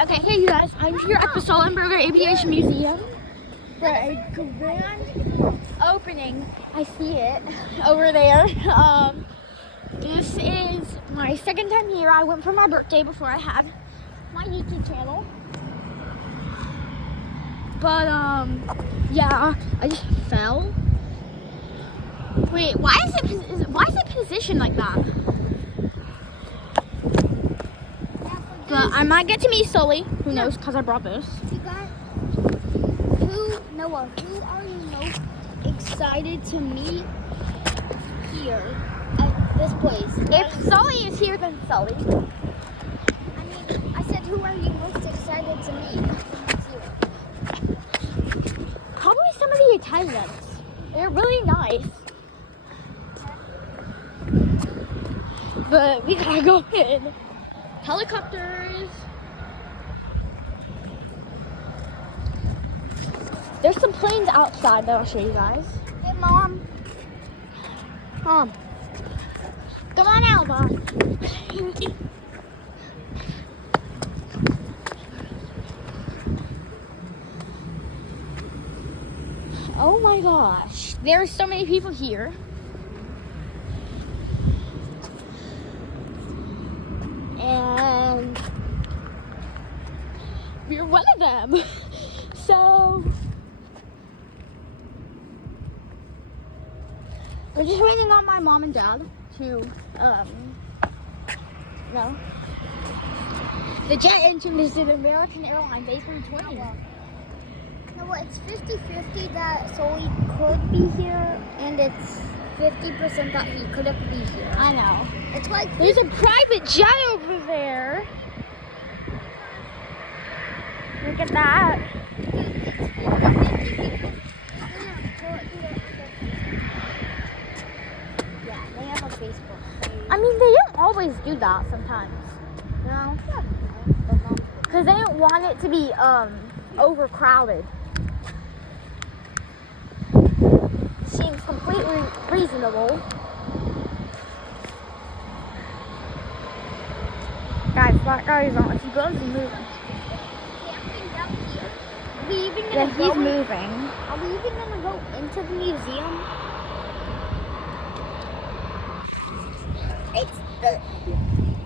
Okay, hey you guys, I'm here at the Sullenberger Aviation Museum for a grand opening. I see it over there. This is my second time here. I went for my birthday before I had my YouTube channel. But yeah, I just fell. Wait, why is it positioned like that? But I might get to meet Sully. Who knows? Because I brought this. Noah, who are you most excited to meet here at this place? If Sully is here, then Sully. I mean, I said, who are you most excited to meet here? Probably some of the attendants. They're really nice. But we gotta go in. Helicopters. There's some planes outside that I'll show you guys. Hey, Mom. Come on out, Mom. Oh my gosh. There's so many people here. And we're one of them. So we're just waiting on my mom and dad to no. The jet engine is an American airline based in 20. No, it's 50-50 that Sully could be here, and it's 50% that he couldn't be here. I know. It's like There's a private jet over there. Look at that. Yeah, they have a Facebook page. I mean, they don't always do that sometimes. You know? Because they don't want it to be overcrowded. Seems completely reasonable. Guys, that guy's on. He goes and moving. Are we even Yeah, gonna he's go? moving. Are we even gonna go into the museum?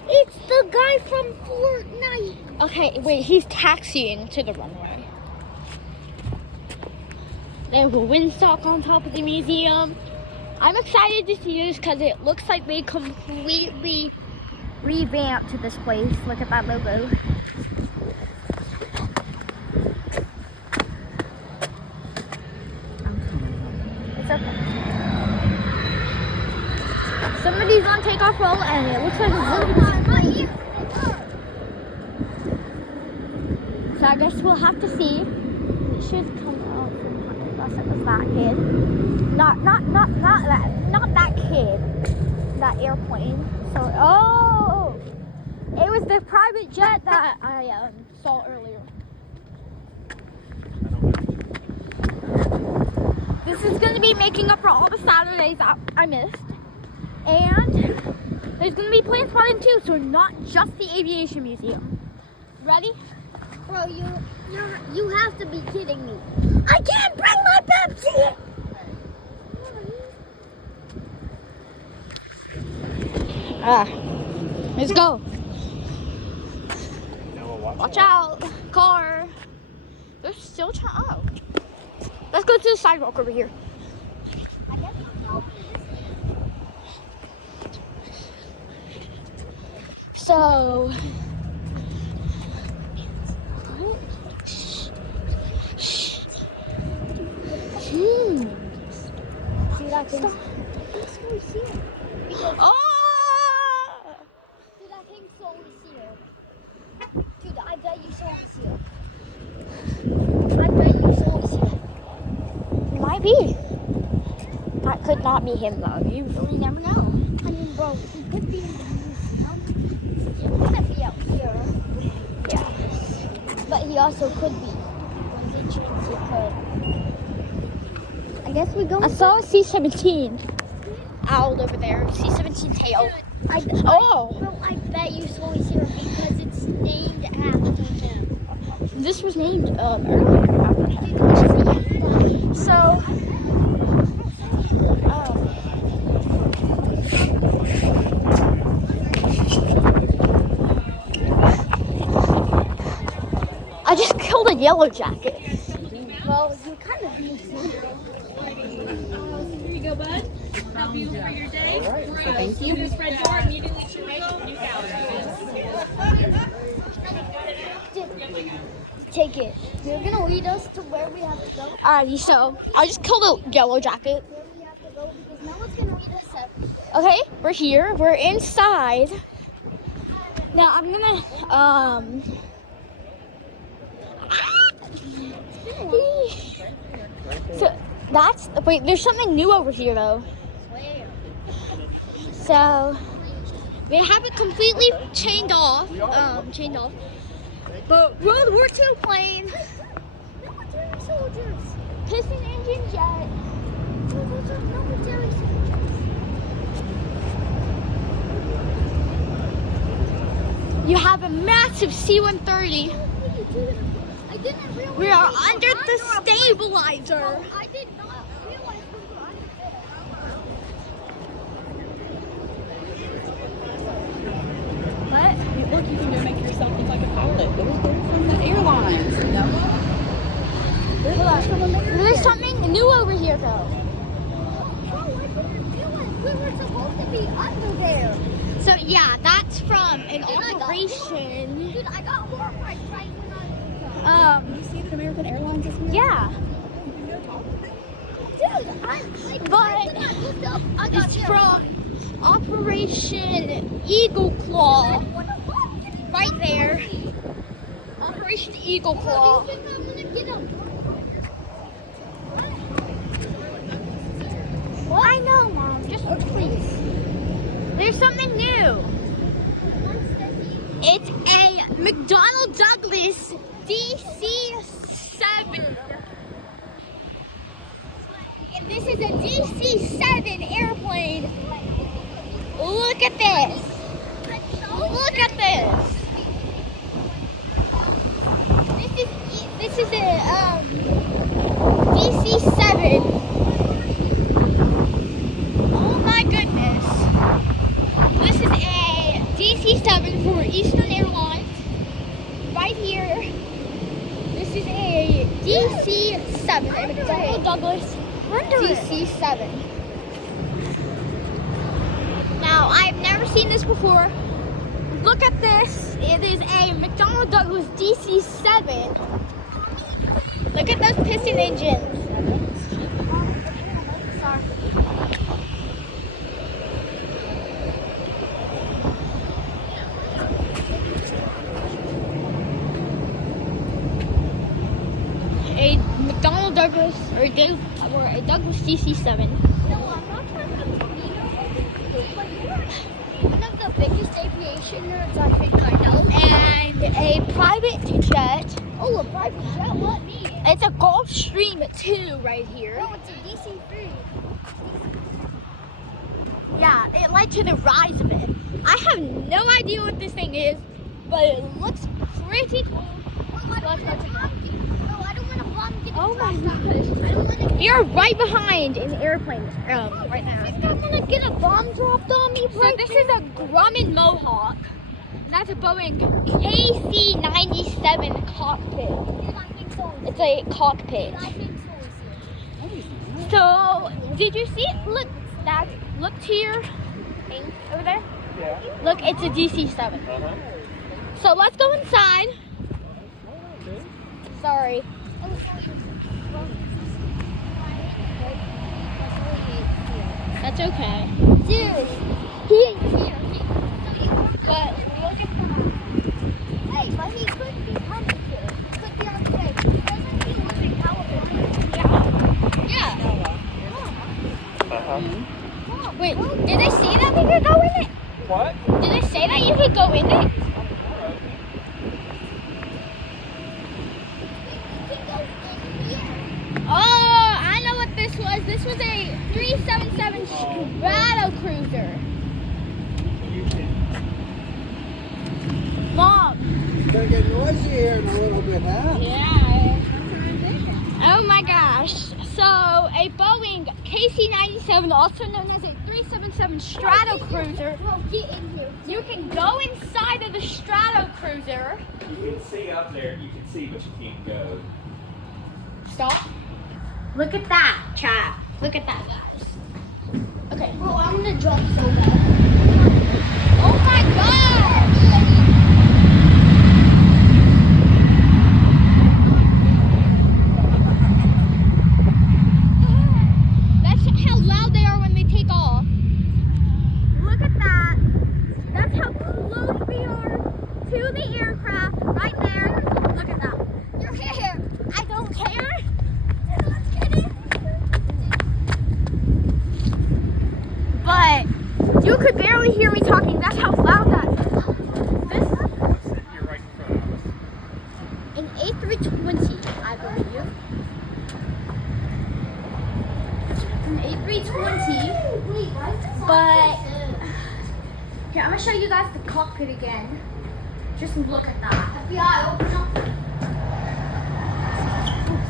It's the guy from Fortnite. Okay, wait, he's taxiing to the runway. There's a windsock on top of the museum. I'm excited to see this because it looks like they completely revamped this place. Look at that logo. It's okay. Somebody's on takeoff roll and it looks like it's really. So I guess we'll have to see. It should come out from unless it was that kid. Not that kid. That airplane. So it was the private jet that I saw earlier. This is gonna be making up for all the Saturdays I missed. And there's gonna be plane spotting too, so not just the aviation museum. Ready? Bro, you have to be kidding me. I can't bring my Pepsi! Let's go. Watch out, car. They're still trying. Oh. Let's go to the sidewalk over here. So. See that thing? Oh! Dude, I think Sully's here. Dude, I bet you Sully's here. I bet you Sully's here. Might be. That could not be him though. You really never know. I mean, bro, he could be in the museum. He could be out here. Yeah. But he also could be. When he changed, he could. I guess we go. I saw a C-17 owl over there. C-17 tail. Dude, Oh! Bro, I bet you Sully's here because it's named after him. this was named earlier after him. So, I just killed a yellow jacket. Well, you kind of need to. Here you go, bud. Help you for your day. Thank you. This red door immediately should make new calories. Take it. You're gonna lead us to where we have to go. Alrighty, so I just killed a yellow jacket. Where we have to go because no one's gonna lead us everywhere. Okay, we're here. We're inside. Now I'm gonna So wait, there's something new over here though. Where? So they have it completely chained off. But World War II plane, Military soldiers. piston engine jet. Those are military soldiers. You have a massive C-130. What are you doing? I didn't realize. We are were under the stabilizer. Oh, I did not realize we were under there. What? Look, you can go make yourself look like a pilot. They're from the airlines, you know? There's something new over here though. Oh, I didn't realize we were supposed to be under there. So yeah, that's from an Dude, I got operation. Dude, I got horrified right when I You see that American Airlines is here? Yeah, Dude, but I looked up. I got it's here. from Operation Eagle Claw. What the fuck? Right there. Operation Eagle Claw. You think I'm gonna get him? Well, I know, Mom. Just please. There's something new. It's a McDonnell Douglas DC-7. This is a DC-7 airplane. Look at this. Look at this. This is a DC-7. Oh my goodness. This is a DC-7 for Eastern Airlines. Right here. This is a DC-7, a McDonnell Douglas DC-7. Now, I've never seen this before. Look at this. It is a McDonnell Douglas DC-7. Look at those piston engines. A McDonnell Douglas or a Douglas DC-7. No, I'm not trying to be but you're one of the biggest aviation nerds I think I know. And a private jet. Oh, a private jet? What? Me? It's a Gulfstream 2 right here. No, it's a DC-3. Yeah, it led to the rise of it. I have no idea what this thing is, but it looks pretty cool. Well, I don't want to bomb you. No, I don't want to bomb you. Oh my gosh. I don't want to You're right behind an airplane right now. I'm gonna get a bomb dropped on me. So this is a Grumman Mohawk. And that's a Boeing KC-97 cockpit. It's a cockpit. So, did you see it? Look to your thing over there. Yeah. Look, it's a DC-7. So let's go inside. Sorry. That's okay. Dude, he ain't here. But look at that. Hey, but he could be coming here. He could be on the way. Doesn't he live in California? Yeah. Uh-huh. Wait, did they say that we could go in it? What? Did they say that you could go in it? Oh, I know what this was. This was a 377 Stratocruiser. Mom, gonna get noisy here in a little bit, huh? Yeah. Oh my gosh. So a Boeing KC-97, also known as a 377 Stratocruiser. Bro, get in here. You can go inside of the Stratocruiser. You can see up there, you can see, but you can't go. Stop. Look at that, chat. Look at that, guys. Okay. Bro, I'm gonna jump so bad. Oh my gosh! That's how loud they are when they take off. Look at that. That's how close we are to the aircraft. Right there. Look at that. Your hair. I don't care. Let's get in. But you could barely hear me talking. That's how loud that is. This You're right in front of us. an A320, I believe. An A320. Wait, why is this But here, I'm gonna show you guys the cockpit again. Just look at that. FBI, open up.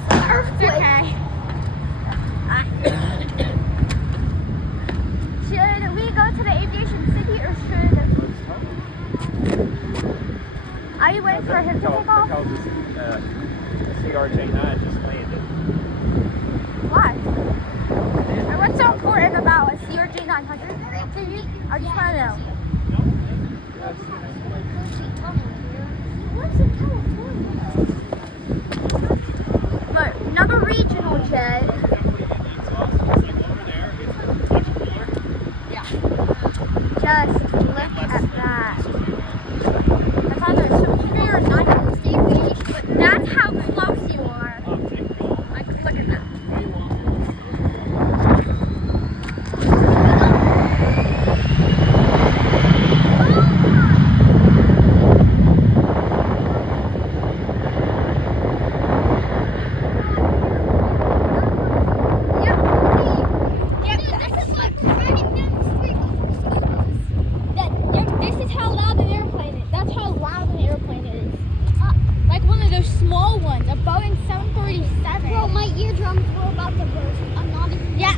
Perfect. Okay. Should we go to the aviation city or should? Are you waiting for him to take off? Because CRJ9 just landed. Why? And what's so important about a CRJ 900? I just want to know. What's in California? Look, another regional jet. Yeah. Just look at that. That's either 700 or 900 but that's how close you are. Like, look at that. This is like driving down the street before school. This is how loud an airplane is. That's how loud an airplane is. Like one of those small ones, a Boeing 737. Bro, my eardrums were about to burst. I'm not even. Yeah,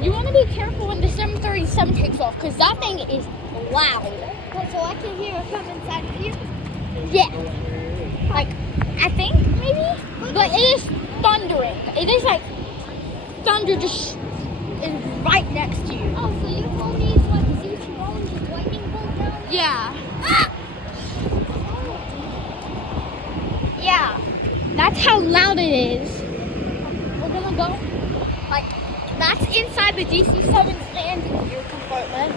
you want to be careful when the 737 takes off because that thing is loud. But so I can hear it from inside of you. Yeah. Like, I think maybe? But it is thundering. It is like thunder just is right next to you. Oh, so your phone is like Z2 and just lightning bolt down? Yeah. Yeah. That's how loud it is. We're gonna go. Like, that's inside the DC-7's landing gear compartment.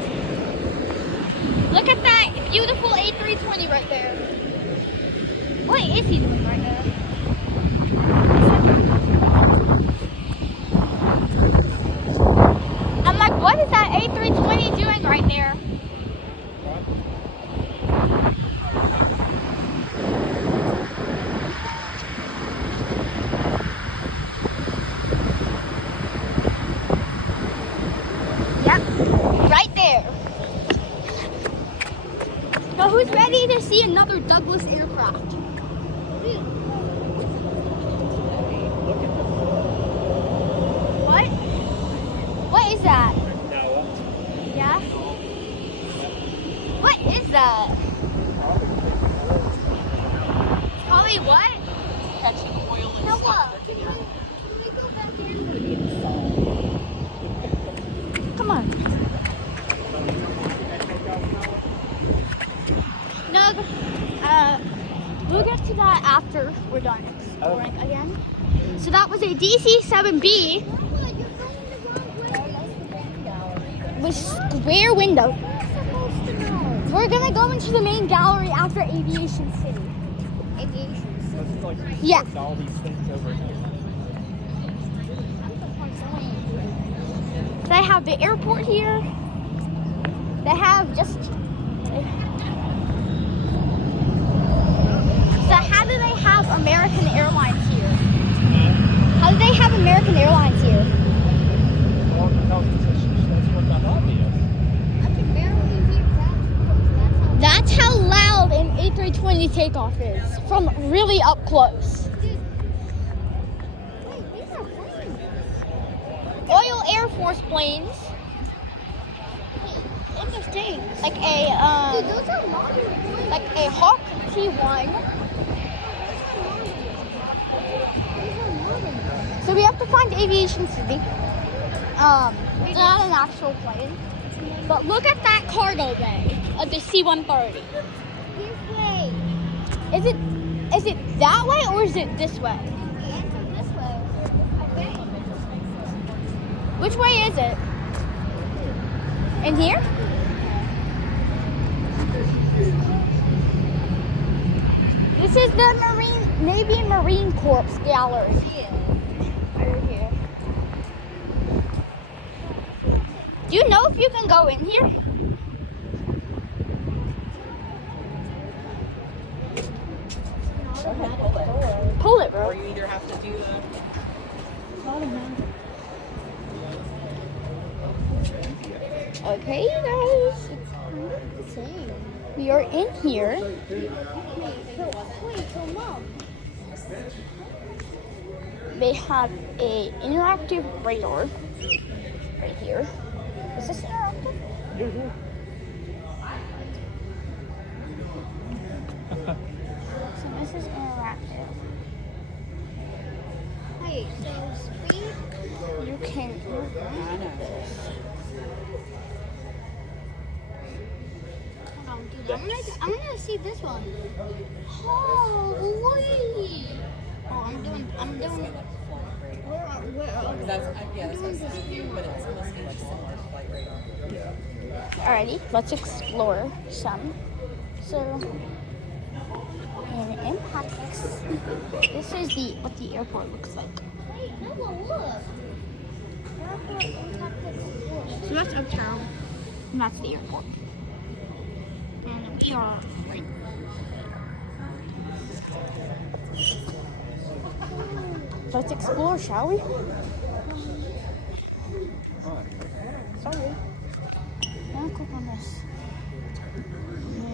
Look at that beautiful A320 right there. What is he doing right now? I'm like, what is that A320 doing right there? Yep, right there. Now who's ready to see another Douglas aircraft? What? What is that? Yeah? What is that? Probably what? Noah, can we go back in? Come on. No, we'll get to that after we're done exploring again. So that was a DC-7B Noah, you're going the wrong way. with square window. You're supposed to know. We're gonna go into the main gallery after Aviation City. Aviation. Yeah. All these things over here. They have the airport here. They have just. So how do they have American Airlines here? How do they have American Airlines here? Well, that's what that obvious. I can barely hear that. That's how loud an A320 takeoff is from really up close. Wait, these are planes. Royal Air Force planes, Interesting. like Dude, those are modern planes. like a Hawk T1. So we have to find Aviation City. It's not an actual plane, but look at that cargo bay of the C-130. This way. Is it that way or is it this way? The answer this way. I think. Which way is it? In here? This is the Navy and Marine Corps gallery. Right here. Do you know if you can go in here? Pull it, bro. Or you either have to do the. Okay, guys. It's kind of the same. We are in here. Wait, so Mom. They have a interactive radar right here. Is this interactive? So this is interactive. Wait, so speed? You can Hold on, dude. I'm gonna see this one. Holy! Oh, I'm doing. Where? That's supposed to be you, but it's supposed to be like similar to flight radar. Alrighty, let's explore some. So, in Impact, this is what the airport looks like. Wait, no, look. So that's uptown, and that's the airport. And we are right. Let's explore, shall we? Sorry. Now click on this.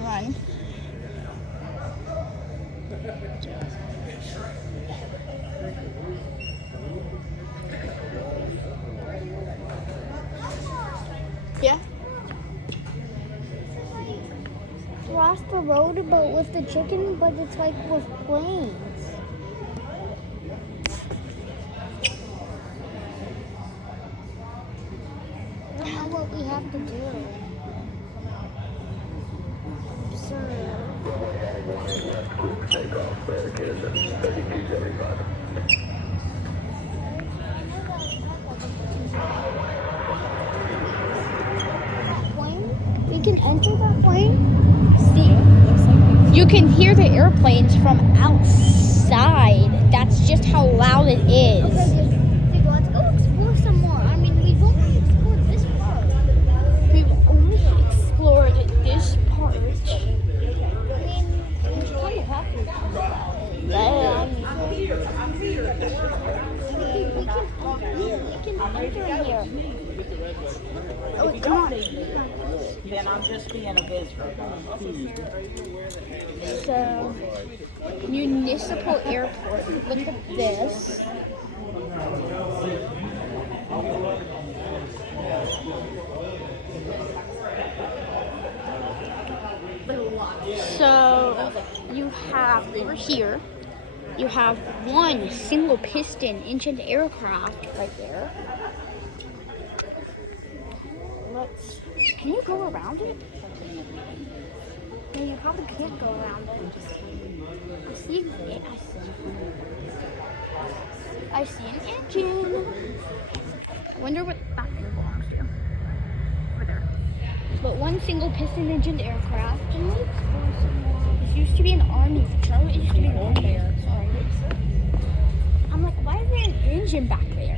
Run. Yeah. Cross the road, but with the chicken, but it's like with planes. I don't know what we have to do. Plane? We can enter that plane? See, you can hear the airplanes from outside. That's just how loud it is. Okay, dude, let's go explore some more. I mean, we've only explored this part. We've only explored this part. I mean, we kind of have to. We can enter in here. Oh, come on. Then I'm just being a visitor. So, municipal airport. Look at this. So, you have over here, you have one single piston engined aircraft right there. Can you go around it? No, you probably can't go around it. I see it. I see an engine. I wonder what that thing belongs to. Over there. But one single piston engined aircraft. This used to be an army. Charlotte used to be an army. Sorry. I'm like, why is there an engine back there?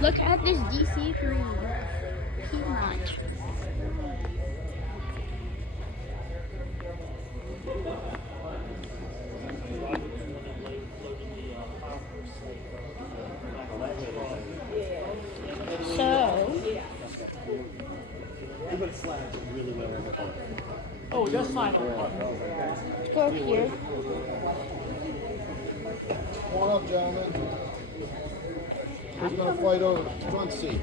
Look at this DC-3 Piedmont. So, Oh, just sign up. Let's go here. Come on up, gentlemen. Who's going to fight over the front seat?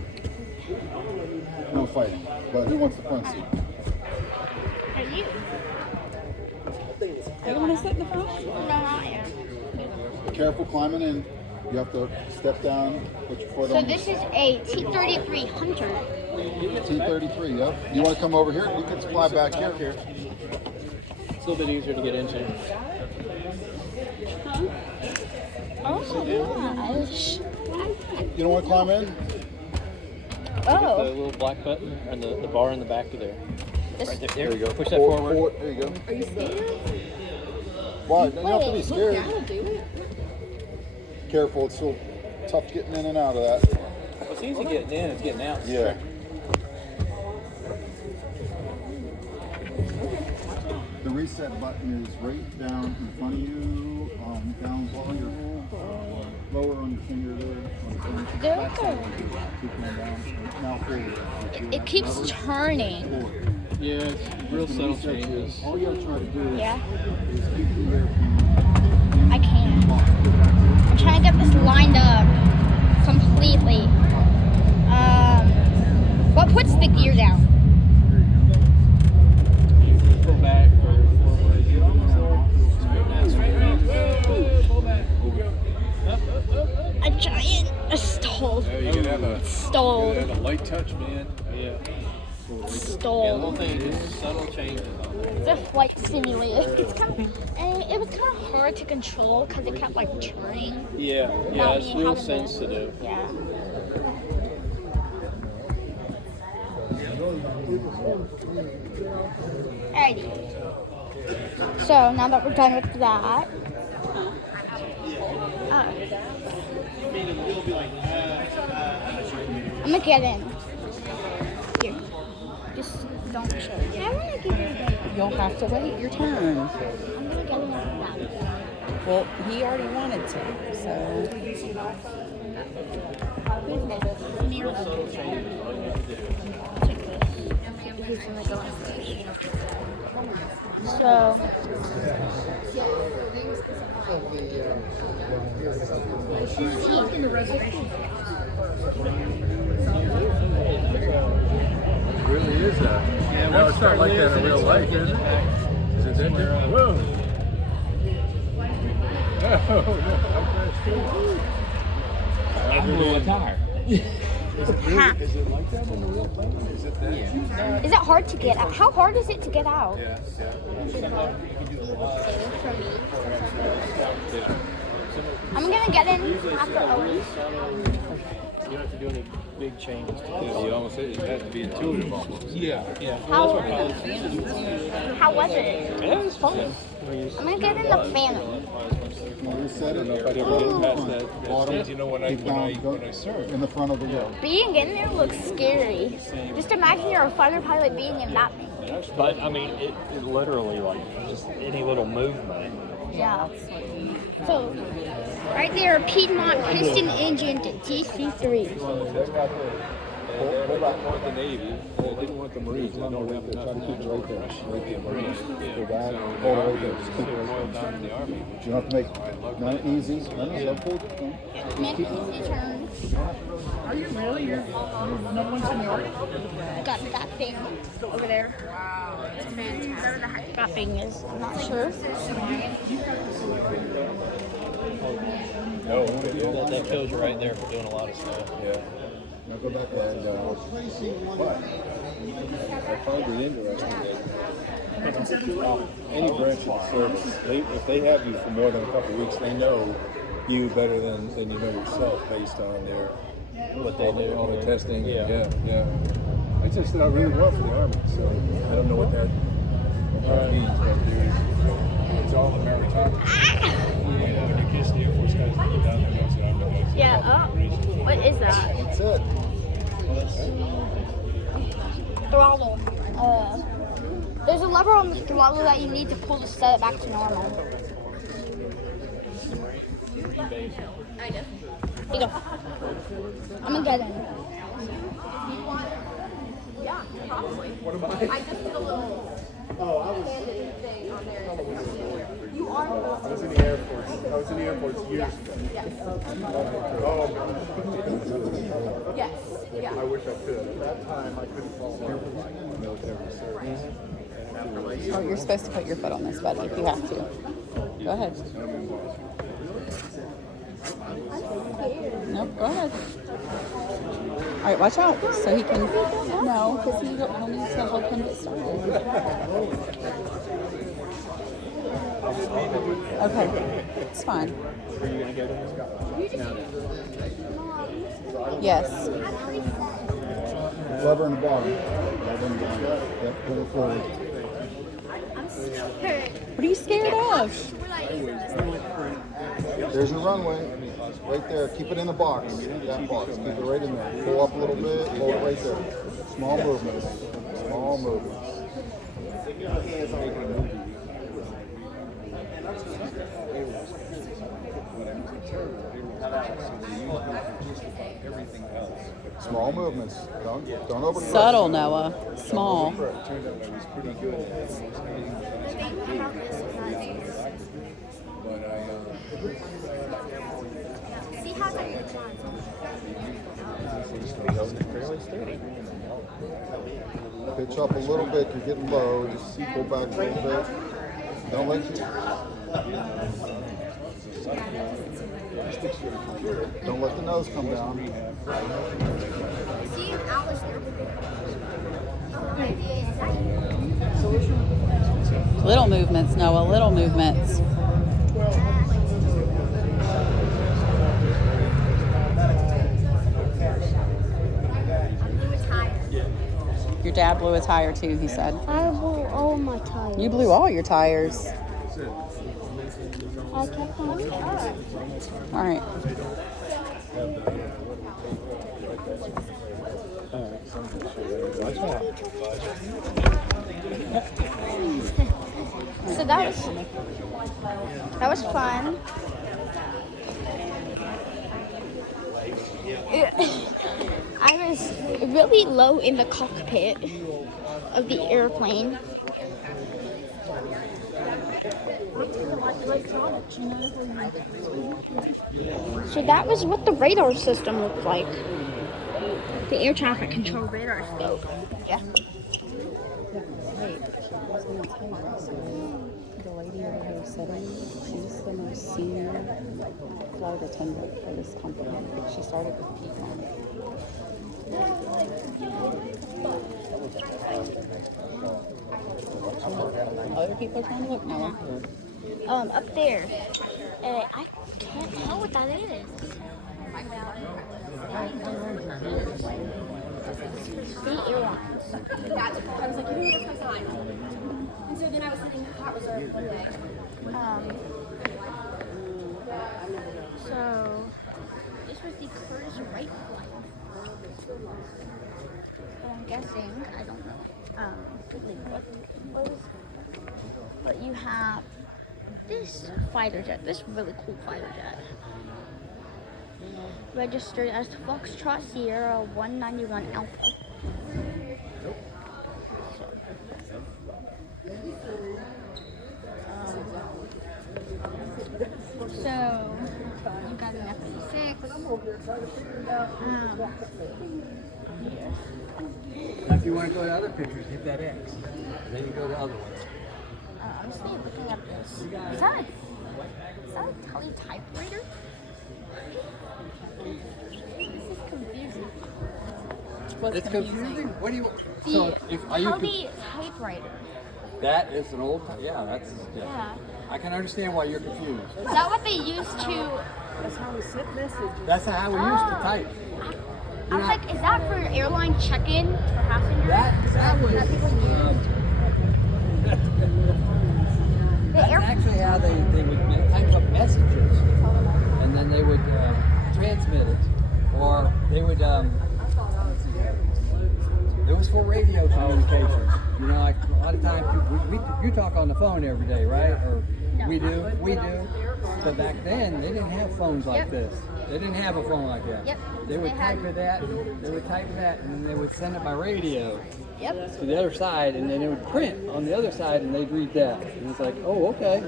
No fighting, but who wants the front seat? Are you? You don't want to sit in the front? No, not yet. Be careful climbing in. You have to step down, put your foot So on. this is a T-33 Hunter. T-33, yep. You want to come over here? You can fly back here. It's a little bit easier to get into. Oh, gosh. You don't want to climb in? The Oh. little black button and the bar in the back of there. Right there. There you go. Push that forward. There you go. Are you scared? Why? You don't have to be Look, scared. that'll do it. Careful, it's so tough getting in and out of that. It's easy getting in, it's getting out. Yeah. The reset button is right down in front of you, down below your lower on your finger there. On the There. Keep going down. Now forward. It keeps turning. Forward. Yeah, it's real subtle changes. All you gotta try to do Yeah, is keep the airplane. I can. I'm trying to get this lined up completely. What puts the gear down? Go back or forward. Straight right. Whoa, pull back. Up. A giant stalled. You can have a, Stalled. you can have a light touch, man. Yeah. Yeah, little Stalled. thing, just subtle changes on there. It's a flight simulator. It's kind of, and it was kind of hard to control because it kept like turning. Yeah, Not it's being real having to- sensitive. Yeah. Alrighty. So now that we're done with that, I'm gonna get in. Here. Just don't show. I wanna get in. You'll have to wait your turn. I'm gonna get in like that. Well, he already wanted to, so. So, It really is that. Yeah, no, it's not like that in real life, is it? Is it that different? Whoa! I'm blowing a tire. Is it like that in the real plane? Is it that? is it hard to get out? How hard is it to get out? Yeah, I'm gonna get in after Owen. You don't have to do any big changes. You almost said it had to be intuitive almost. Yeah. How, That's what pilots used to do. how was it? Yeah, it was fun. I'm gonna get in the Phantom. Reset it. If I didn't get past that Bottom. stage, you know, when I served. In the front of the wheel. Being in there looks scary. Just imagine you're a fighter pilot being in that thing. But I mean, it literally like just any little movement. Yeah. So, right there, Piedmont piston engine DC3. They didn't want the Navy. They didn't want the Marines. They don't have enough natural pressure with the Marines. So it boiled down to the Army. You don't have to make none easy. None of that full. Make easy turns. Are you really? No one's in the Army? Got that thing over there. Whatever the heck that thing is, I'm not sure. No, That kills you right there for doing a lot of stuff. yeah. Now go back and I find it interesting that any branch of the service, if they have you for more than a couple of weeks, they know you better than you know yourself based on their What they do. all the testing. Yeah. Yeah. I just did really well for the Army, so I don't know what that means, but it's all the meritocracy. When you kiss the Air Force guys, they get down there, guys, and I'm the guys. Yeah, what is that? that's it. Throttle. There's a lever on the throttle that you need to pull to set it back to normal. Here you go. I'm gonna get in. Yeah, probably. What am I? I just did a little candidate thing on there. You are I was in the Air Force. I was in the Air Force years ago. Yes. Oh, Yes. Yeah. I wish I could. At that time, I couldn't volunteer for my military service. And after my Oh, you're supposed to put your foot on this, buddy, if you have to. Go ahead. Nope, go ahead. All right, watch out, so he can. No, because he'll need to help him get started. Okay, it's fine. Yes. Lever in the bottom. Lever in the bottom. Yep, pull it forward. What are you scared of? There's your runway. Right there. Keep it in the box. That box. Keep it right in there. Pull up a little bit. Hold it right there. Small movements. Small movements. Small movements. Don't over. Subtle, Noah. Small. It turned out I was pretty good at most anything that I but See how that Fairly steady. Pitch up a little bit. You're getting low. Just pull back a little bit. Don't let you. Don't let the nose come down. See if Alice maybe Little movements, Noah. Little movements. Your dad blew a tire too, he said. I blew all my tires. You blew all your tires. I kept on All right. So that was fun. I was really low in the cockpit of the airplane. So that was what the radar system looked like. The air traffic control radar scope. Yeah. The lady over here sitting, she's the most senior flight attendant for this company. She started with Piedmont. Other people are trying to look now. Up there. I can't tell what that is. The airlines. I was like, you know, that's my sign. And so then I was sitting in hot reserve one day. So this was the Curtis Wright flight. But I'm guessing, I don't know, what was, but you have this fighter jet, this really cool fighter jet. Registered as Foxtrot Sierra 191 Alpha. So, you got an F-86. If you want to go to other pictures, hit that X. Then you go to other ones. I'm just looking at this. Is that a tele typewriter? This is confusing. It's confusing. What do you? The So if are you? tele typewriter. That is an old. Yeah, that's. Yeah. I can understand why you're confused. Is that what they used to? That's how we used to Oh. type. I was like, is that for airline check-in for passengers? That was. That's actually how they would type up messages, and then they would transmit it, or they would. It was for radio communications. You know, like a lot of times you talk on the phone every day, right? Or we do. But back then they didn't have phones like this. They didn't have a phone like that. Yep. They would They had- type that, and then they would send it by radio Yep. to the other side, and then it would print on the other side, and they'd read that. And it's like, oh, okay.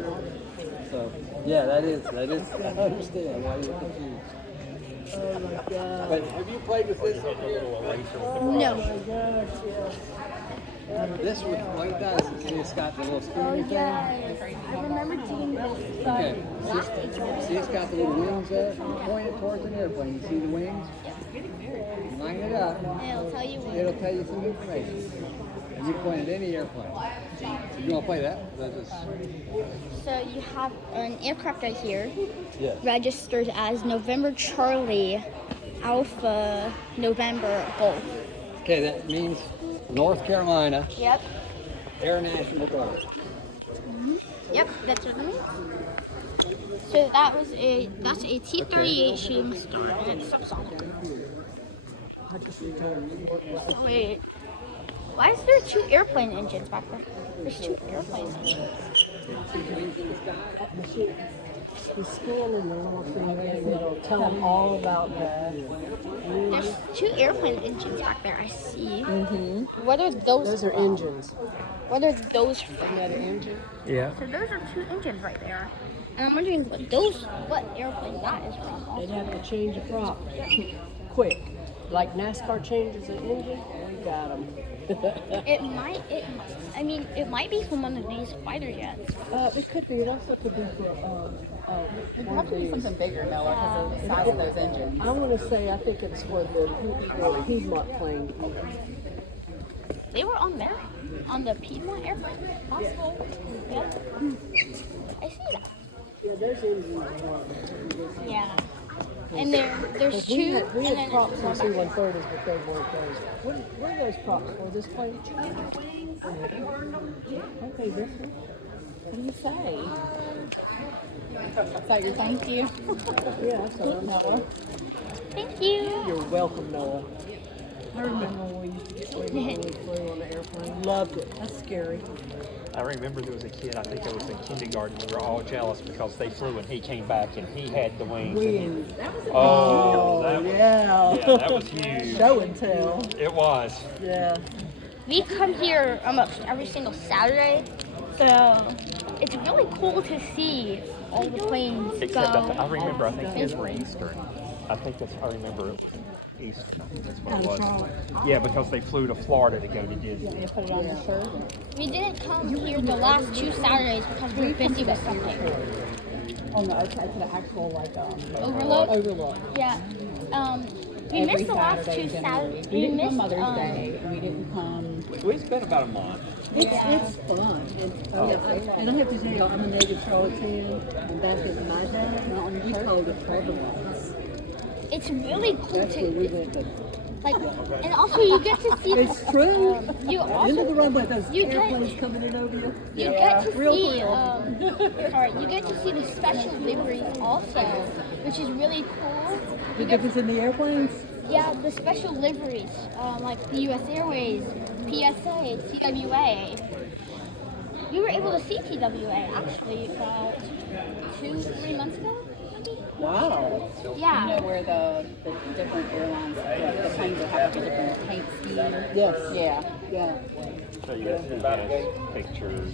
So, yeah, that is. I understand why you're confused. Oh my God. But have you played with this over here? No. This was what it does. See, it's got the little Oh spinning thing. yes. I remember doing this. Okay. See, it's got the little wings there. You point it towards an airplane. You see the wings? Line it up. And it'll tell you when. It'll tell you some information. And you point at any airplane. You want to play that? So you have an aircraft right here, Yeah. registered as November Charlie, Alpha November Golf. Okay, that means North Carolina Yep. Air National Guard. Yep, that's what it means. So that's a T-38 shooting star, and it stops on it. Wait, why is there 2 airplane engines back there? There's 2 airplane engines. The scan in the little thing that'll tell them all about that. There's 2 airplane engines back there, I see. Mm-hmm. What are those Those are from? engines. What are those from? That engine? Yeah. So those are 2 engines right there. And I'm wondering what airplane that is from. They'd Also. have to change a prop quick. Like NASCAR changes an engine, we got them. It might be from one of these fighter jets. It could be. It also could be for It'd have to be something bigger, Noah, because of the size of those engines. I want to say I think it's for the Piedmont plane. They were on there, on the Piedmont airplane. Possible. Yeah. I see that. Yeah, there's engines. Yeah. And there's 2, We and had then props on there's one back there. C-130s, but they weren't those. What are those props for? This plane? Okay, this one. What do you say? Is that your thank you? Yeah, that's all. Noah? Thank you. You're welcome, Noah. I remember when we flew on the airplane. Loved it. That's scary. I remember there was a kid, I think it was in kindergarten, we were all jealous because they flew and he came back and he had the wings. Wings. Oh, that was, Yeah. that was huge. Show and tell. It was. Yeah. We come here almost every single Saturday, so it's really cool to see all the planes Except go. I remember, I think his were Eastern. I remember Eastern. That's what it was. Yeah, because they flew to Florida to go to Disney. Put it on your shirt. We didn't come here the last 2 Saturdays because we were busy with something. Oh no, okay, to the actual Overlook? Overlook. Yeah. We Every missed the last Saturday, 2 generally. Saturdays. We didn't come missed, Mother's Day, and we didn't come. It's been about a month. It's fun. And I have to tell you, I'm a native Charlottesville, and back in my day, we called it Providence. It's really cool That's where we to went to. like, and also you get to see. It's true. You Into the also runway, those you get- airplanes coming in over you. you get to Real see. thrill. Sorry, you get to see the special liveries also, which is really cool. The difference in the airplanes? Yeah, the special liveries, like the U.S. Airways, PSA, TWA. We were able to see TWA actually about 2-3 months ago, maybe? Wow. Yeah. You know where the different airlines, the planes will have the different paint schemes? Yes. Yeah. Yeah. So you guys have pictures.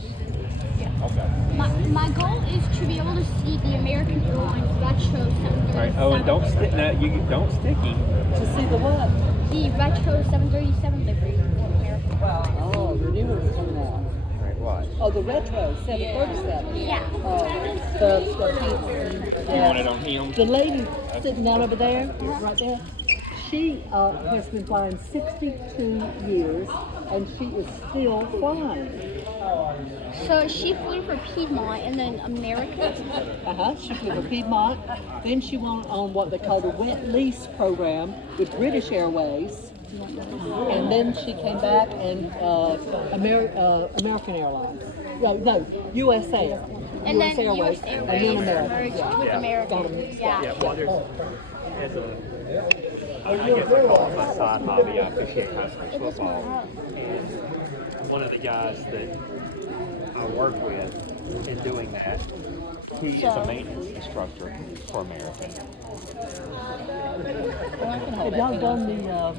My goal is to be able to see the American Airlines Retro 737. Right. Oh, and don't stick. No, you don't stick him. To see the what? The Retro 737 livery for American Airlines. Oh, the new one's coming out. Right. Why? Oh, the retro 737. Yeah. The paint scheme. You want it on him? The lady sitting down over there, right there, she has been flying 62 years, and she is still flying. So she flew for Piedmont and then American. She flew for Piedmont. Then she went on what they call the wet lease program with British Airways. And then she came back and American Airlines. No, USA. And then Airways. US And then Airways American. merged with American. Yeah. Yeah. Well, there's I guess I call it my side hobby. I officiate high school football, and one of the guys that I work with in doing that, he is a maintenance instructor for American. Have y'all done the,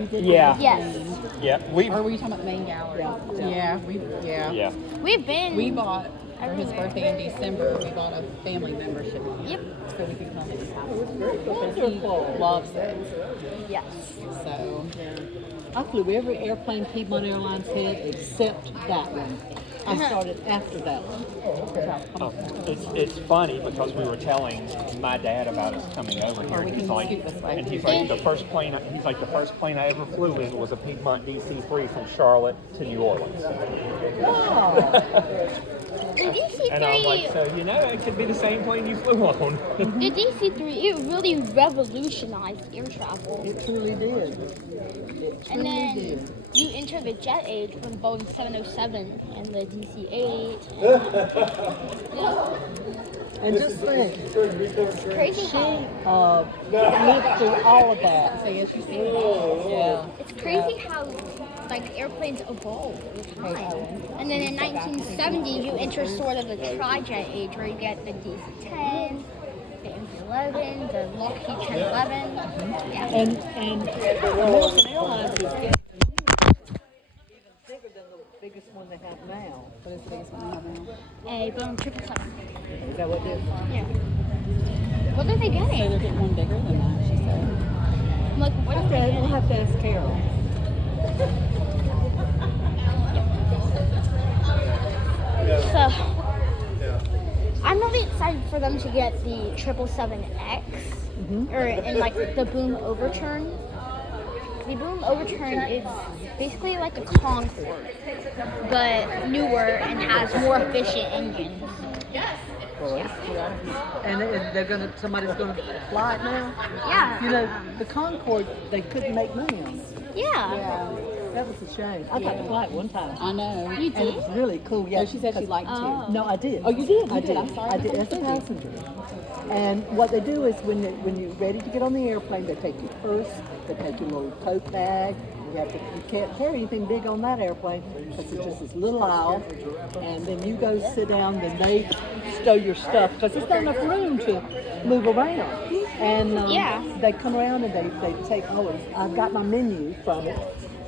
we did Yeah. Yes. Yeah, we. Or were you talking about the main gallery? Yeah. Yeah. We've been. We bought for his everywhere. birthday in December. We bought a family membership. Yep. So we could come in his house. Wonderful. He loves it. Yes. So I flew every airplane Piedmont Airlines had except that one. I started after that one. It's funny because we were telling my dad about us coming over here, and he's like, the first plane I ever flew in was a Piedmont DC-3 from Charlotte to New Orleans. The DC-3, And I'm like, so it could be the same plane you flew on. the DC-3, it really revolutionized air travel. It truly did. And then you enter the jet age from Boeing 707 and the DC-8. And just think, It's crazy how lived through all of that. so yes, you see. Yeah. it's crazy how like airplanes evolve over time. And then in 1970, you enter sort of the tri-jet age where you get the DC-10, the MD-11, the Lockheed 1011. Yeah. And American Airlines is getting even bigger than the biggest one they have now. What is the biggest one you have now? A Boeing 777. Is that what it is? Yeah. What are they So they're getting? getting one bigger than that, she said. I'm like, what are they We'll have to ask Carol. So, I'm really excited for them to get the 777X, or in like the boom overturn. The boom overturn is basically like a Concorde, but newer and has more efficient engines. And somebody's gonna fly it now? Yeah. You know, the Concorde, they couldn't make money on it. Yeah. That was a shame. I got to fly it one time. I know. You And it did? was really cool. Yeah, Oh, she said she'd like to. No, I did. Oh, you did? I You did. did. I'm sorry. I did as a passenger. And what they do is when you're ready to get on the airplane, they take your purse, they take your little tote bag. You can't carry anything big on that airplane because it's just this little aisle. And then you go sit down, then they stow your stuff because there's not enough room to move around. And they come around and they take, I've got my menu from it.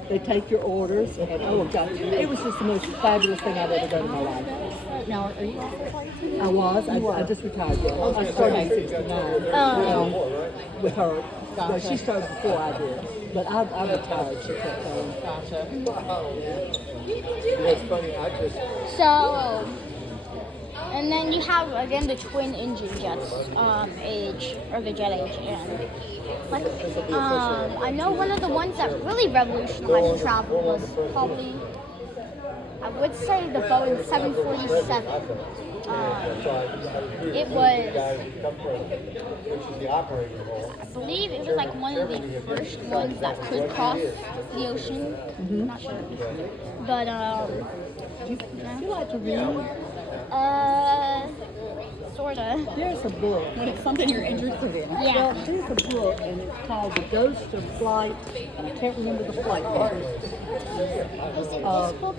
They take your orders, and oh God, it was just the most fabulous thing I've ever done in my life. Now, are you also flight attendant? I was. I just retired. I started in '69 with her. No, she started before I did, but I retired. She kept going. Gotcha. It's funny, I just So, and then you have again the twin engine jets age, or the jet age, and like I know one of the ones that really revolutionized travel was probably, I would say, the Boeing 747. It was, I believe it was like one of the first ones that could cross the ocean. I'm not sure, but Do you like to read? sorta. There's a book. When it's something you're interested in. Yeah. Well, there's a book, and it's called The Ghost of Flight, and I can't remember the flight name. Is it Uh, this book?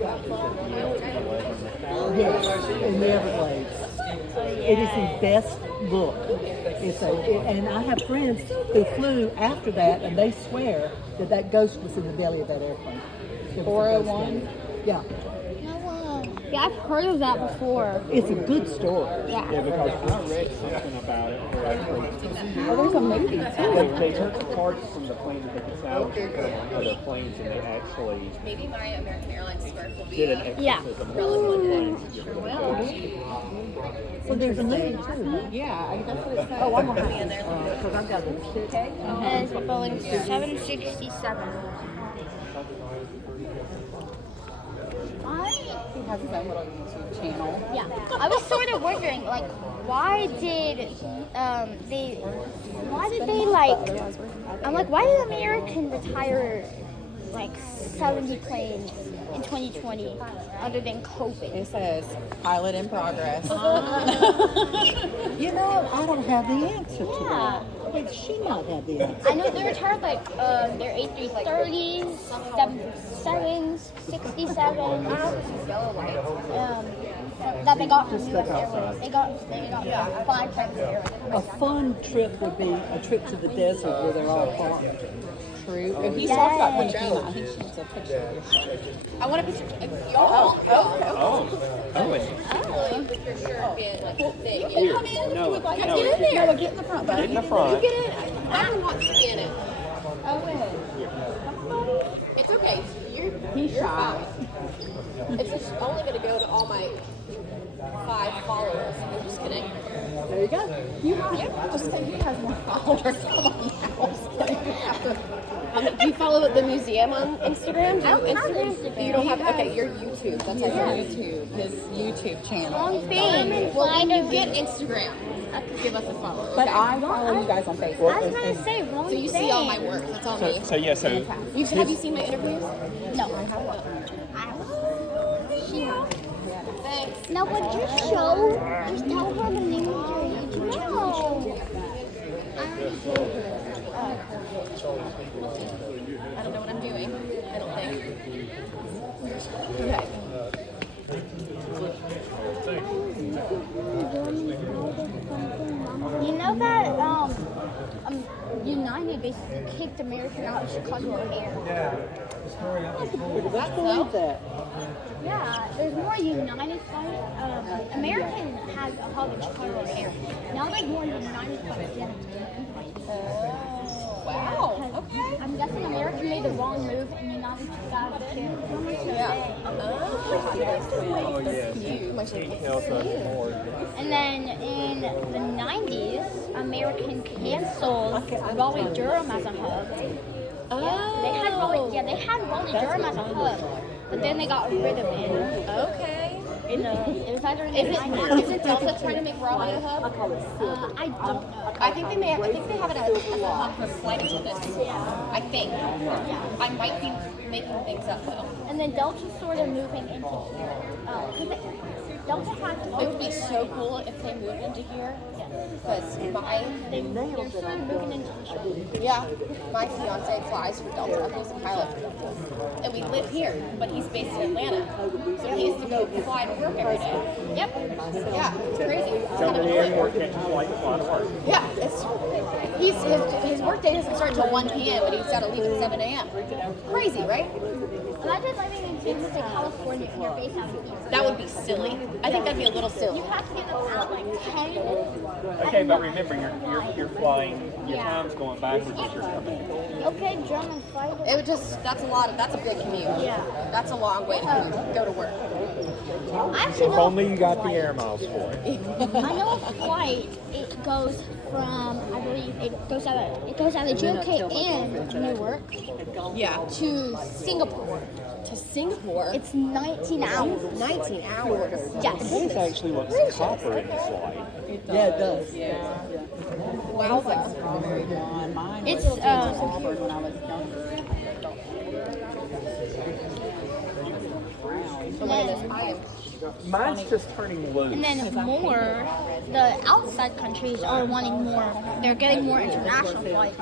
Yes, in the Everglades. It is the best book. And I have friends who flew after that, and they swear that ghost was in the belly of that airplane. It was a ghost 401? Yeah, Yeah, I've heard of that before. it's a good story. Yeah, Yeah. because I read something about it where actually Oh, there's a movie too. they took the parts from the plane that they could salvage and put them on other planes, and they actually Maybe my American Airlines scarf will be did an Yeah. exorcism on the planes to get rid of the ghosts. So there's a movie too. Yeah, that's what it says. Oh, I'm gonna have to, because I've got the shit. And it's Boeing 767. He has his own little YouTube channel. Yeah, I was sort of wondering, like, why did they like? I'm like, why did American retire like 70 planes in 2020, other than COVID? It says pilot in progress. You know, I don't have the answer to that. But she might have the answer. I know they're retired like their A330s, 777s, 67s. That they got from US Airways. They got 5 times a year. A fun trip would be a trip to the desert where they're all parked. True. And he's talking about Pajama. I think she wants a picture of yourself. I want a picture. Oh. No, Get in there. No, get in the front, buddy. in the front. Get in. Everyone wants to be in it. It's okay. He's You're shy. fine. It's just only going to go to all my 5 followers. I'm just kidding. There you go. You have just say he has more followers. Come on now. Do you follow the museum on Instagram? Do you I don't have Instagram? Instagram. You don't have. Okay, your YouTube. That's how you YouTube, his YouTube channel. Wrong thing. Well, when you get Instagram, give us a follow. But okay? I follow you guys on Facebook. I was gonna say wrong So you see all my work. That's all me. So yeah, so Have you seen my interviews? No. Thanks. Now, but just tell her the name of your YouTube channel. I don't know what I'm doing. I don't think. Okay. You know that United basically kicked American out of Chicago Air. Let's believe that. Yeah, there's more United flights. American has a hub in Chicago Air. Now there's more United flights than American flights. Wow. Okay. I'm guessing American made the wrong move and United got it too. And then in the 90s, American canceled Raleigh Durham as a hub. They had Raleigh Durham as a hub, but then they got rid of it. Okay. It was either in the 90s. Isn't Delta trying to make Raleigh a hub? I don't know. I think they have it as a hub for flight attendants. I think. I might be making things up though. And then Delta's sort of moving into here. Delta has It would be so cool if they moved into here. Because they're sort of moving into the show. my fiance flies for Delta. He's a pilot for Delta. And we live here, but he's based in Atlanta. So he has to go fly to work every day. Yep. Yeah, it's crazy. It's come kind to of the annoying. airport, catch a flight, fly to work. Yeah, his work day doesn't start till 1 p.m., but he's got to leave at 7 a.m. Crazy, right? Imagine living in San Jose, California, and you're based out of East. That would be silly. I think that'd be a little silly. You have to get up at like 10. Okay, but remember, you're flying. Your time's going backwards as you're coming. Okay, German fighter. It would just, that's a big commute. Yeah. That's a long way to go to work. I actually If know. only you got the air miles for it. I know a flight. It goes from, I believe, it goes out of JFK and Newark Yeah. to Singapore. To Singapore? It's 19 hours. 19 hours. Yes. This actually looks copper in this light. Yeah, it does. Wow. Strawberry blonde. Mine It's, was auburn when I was younger. Mine's just turning loose. And then more, the outside countries are wanting more. They're getting more international flights.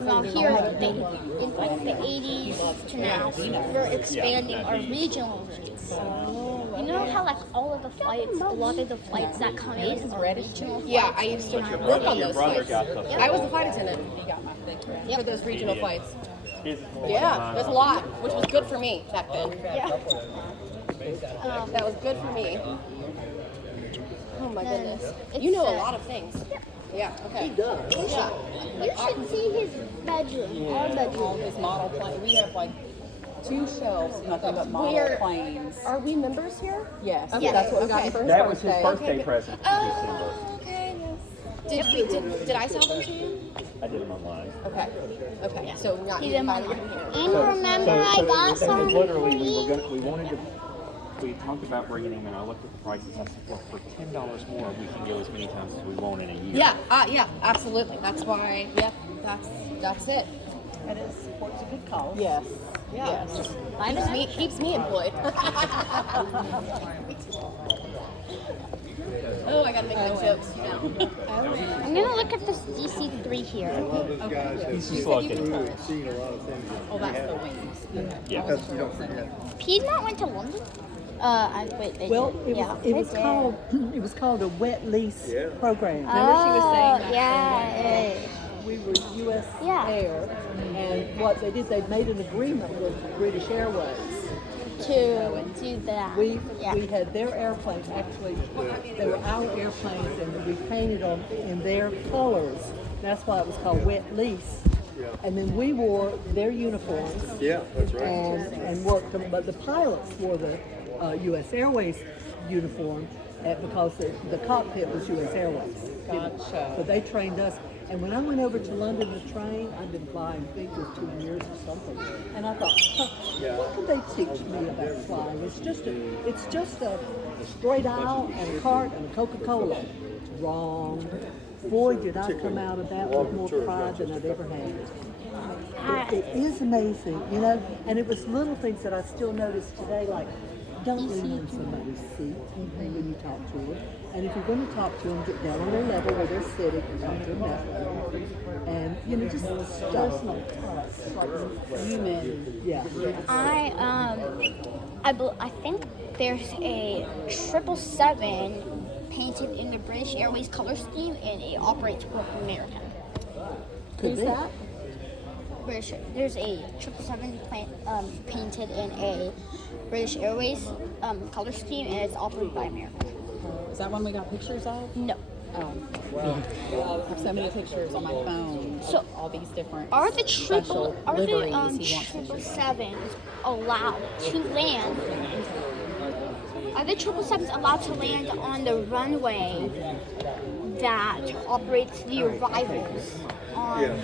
Well, here, in like the 80s to now, we're expanding our regional routes. You know how like all of the flights, a lot of the flights that come in are regional flights? Yeah, I used to work on Your those brother flights. got the. I was a flight attendant for those regional flights. His- Yeah, there's a lot, which was good for me back then. Yeah. That was good for me. Oh my goodness. it's, You know a lot of things. Yeah, okay. He does. Yeah. You should see his bedroom, our bedroom. All his model planes. We have like 2 shelves, nothing but model planes. Are we members here? Yes, Yes. that's what we got him for his That was his birthday. birthday present in December. Oh, okay. Did I sell them to you? I did them online. Okay. Okay. So not He you didn't buying mind. them here. And remember, I got some. Literally, we wanted to. We talked about bringing him, and I looked at the prices. I said, well, for $10 more, we can go as many times as we want in a year. Yeah, absolutely. That's why. Yep. That's it. And it supports a good cause. Yes. Yeah. Yes. Keeps me employed. Oh, I gotta make my jokes. You know. I'm gonna look at this DC3 here. He's just looking. Oh, that's the wings. Yeah. Piedmont went to London? Wait, they Well, did. it was called it was called a wet lease program. Remember she was saying that? Yeah. We were U.S. Yeah. Air, and what they did, they made an agreement with British Airways. To do that. We had their airplanes, actually, they were our airplanes, and we painted them in their colors. That's why it was called wet lease. And then we wore their uniforms. Yeah, that's right. And worked them, but the pilots wore the U.S. Airways uniform because the cockpit was U.S. Airways. Gotcha. So they trained us. And when I went over to London to train, I'd been flying, I think, for 2 years or something. And I thought, what could they teach me about flying? It's just a straight aisle and a cart and a Coca-Cola. Wrong. Boy, did I come out of that with more pride than I've ever had. It is amazing, you know, and it was little things that I still notice today, like don't lean on somebody's seat when you talk to them. And if you're going to talk to them, get down on their level where they're sitting and talk to them that way. And, you know, just stuff. Human. Yeah. I think there's a 777 painted in the British Airways color scheme, and it operates for American. Could be. That? There's a 777 painted in a British Airways color scheme, and it's operated by American. Is that one we got pictures of? No. Oh. Well, I have so many pictures on my phone. So, of all these different Are the special liveries he wants to use. 777s allowed to land? Are the 777s allowed to land on the runway that operates the arrivals on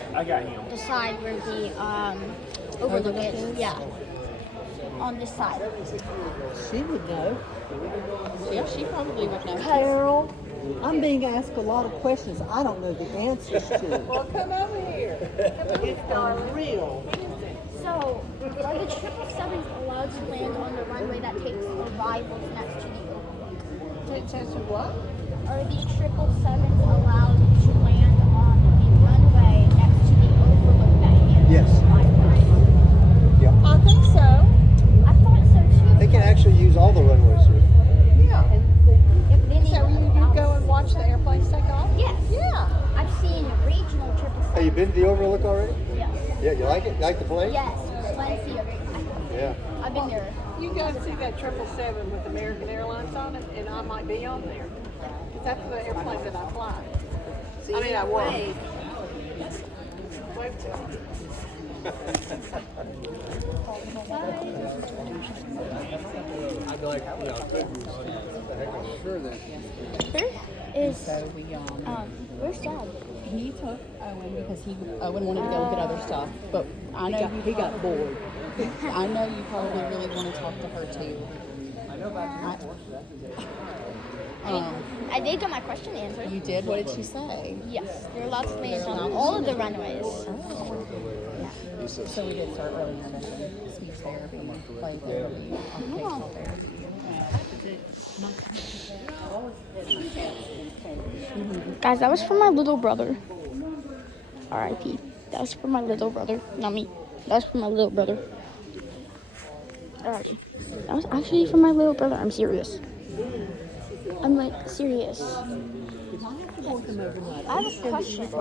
the side where the overlook is? Yeah. On this side. She would know. Yeah, she probably would know. Carol, I'm being asked a lot of questions I don't know the answers to. Well, come over here. It's unreal. So, are the 777s allowed to land on the runway that takes arrivals next to the overlook? What? Are the 777s allowed to land on the runway next to the overlook that handles Yes. arrivals? Yeah. I think so. I thought so too. They can actually use all the runways here. Yeah. If they need So you go and watch the airplanes take off? Yes. Yeah. I've seen regional 777s. Have you been to the Overlook already? Yes. Yeah, you like it? You like the plane? Yes. Plenty of it. Yeah. I've been there. You go and see that 777 with American Airlines on it, and I might be on there. 'Cause that's the airplane that I fly. I mean, I work. Wave to me. I'd like, you know, good news. Sure then. Where is So we where's Dad? he took Owen because Owen wanted to go look at other stuff. But I know He got bored. I know you probably really want to talk to her too. I did get my question answered. You did? What did she say? Yes, they're allowed to land on all of the runways. So we did start early intervention, speech therapy, play therapy, occupational therapy. Guys, that was for my little brother. R.I.P. That was for my little brother, not me. That was for my little brother. Alright. That was actually for my little brother. I'm serious. I'm like serious. I have to work them overnight. I have a question. I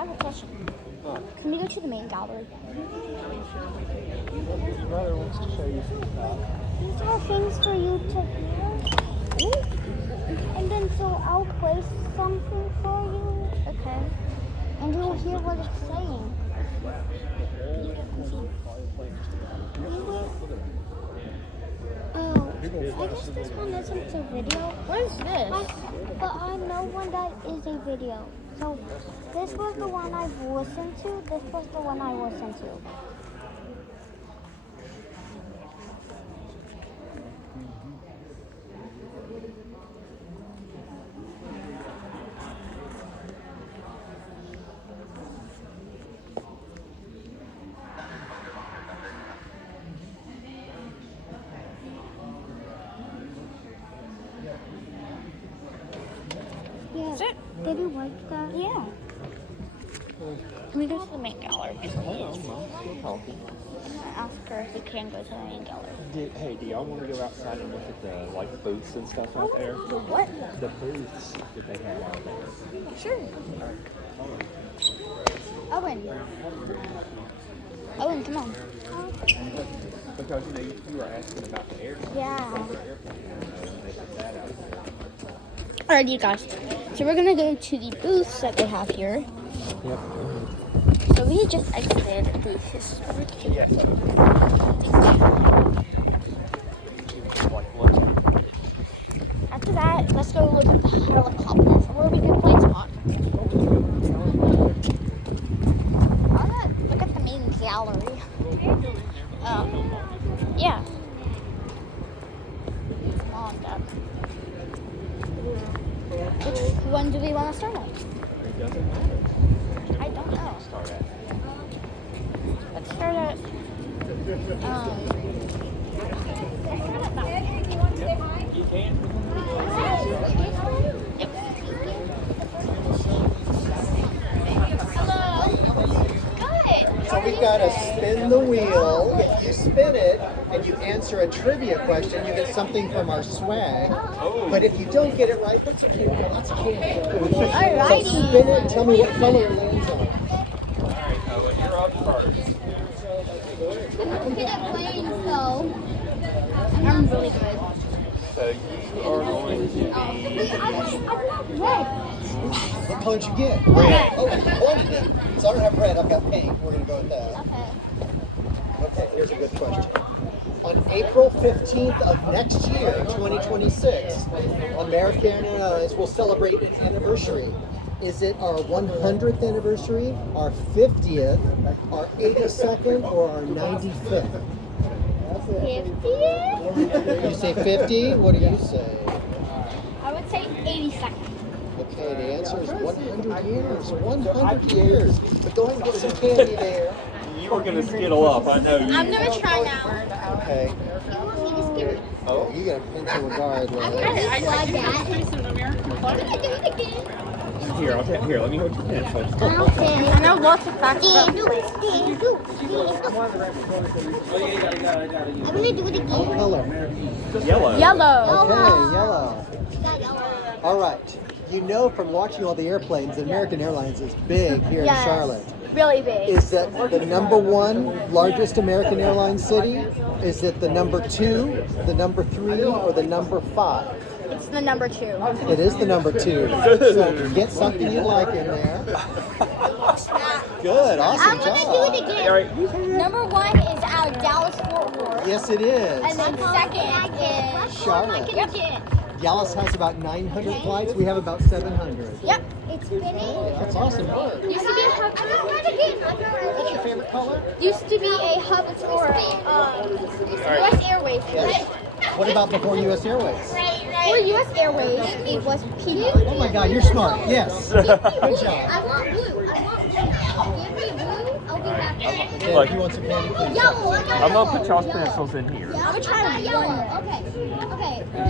have a question. Can we go to the main gallery? Your brother wants to show you some stuff. These are things for you to hear. And then so I'll play something for you. Okay. And you'll hear what it's saying. Oh, I guess this one isn't a video. What is this? But I know one that is a video. So this was the one I've listened to. This was the one I listened to. Did you like that? Yeah. Can we go to the main gallery? Ask her if we can go to the main gallery. Hey, do y'all want to go outside and look at the booths and stuff out there? The what? The booths that they have out there. Sure. Owen. Owen, come on. Because you were asking about the air. Yeah. They put that out there. Alright, you guys. So we're gonna go to the booths that they have here. Yep. So we just exited the historic. Yeah. After that, let's go look at the helicopters where we can play spot. Look at the main gallery. Yeah. Come on, Dad. Which one do we want to start at? It doesn't matter. I don't know. Start at. Let's start at. You can. So we've got to spin the wheel. If you spin it and you answer a trivia question, you get something from our swag. But if you don't get it right, that's okay. That's okay. So spin it and tell me what color it lands on. Alright, Owen, you're up first. I'm good at playing, though. I'm really good. So you are going to be. I want red. What color did you get? Red. Oh, one then. So I don't have red, I've got pink. We're going to go with that. Okay. Okay, here's a good question. On April 15th of next year, 2026, American Airlines will celebrate an anniversary. Is it our 100th anniversary, our 50th, our 82nd, or our 95th? 50? You say 50? What do you say? I would say 82nd. Okay, the answer is 100 years. 100 years. But go ahead and get some candy there. You were going to skittle up, I know. I'm going to try now. Okay. Oh, you got a pencil regardless. I like that. Here, let me hold your pencil. Okay. I know lots of facts about I'm gonna do it again. What color? Yellow. Yellow. Okay, yellow. All right. You know from watching all the airplanes that American Airlines is big here in Charlotte. Really big. Is that the number one largest American Airlines city? Is it the number 2, the number 3, or the number 5? It's the number 2. It is the number 2. So get something you like in there. Good, awesome I'm going to job. do it again. Number 1 is out of Dallas Fort Worth. Yes, it is. And then second is Charlotte. Yep. Dallas has about 900 flights. We have about 700. Yep. It's spinning. That's awesome work. Used to be a hub. What's your favorite color? Used to be a hub for U.S. Airways. What about before U.S. Airways? For U.S. Airways, it was Peanut. Oh my God, you're smart. Yes. Good job. I want blue. I want blue. Give me blue. I'll be happy. Dan, if you want some candy, please. Yellow. I got I'm going to put yellow. y'all's pencils in here. I'm gonna try yellow. Okay.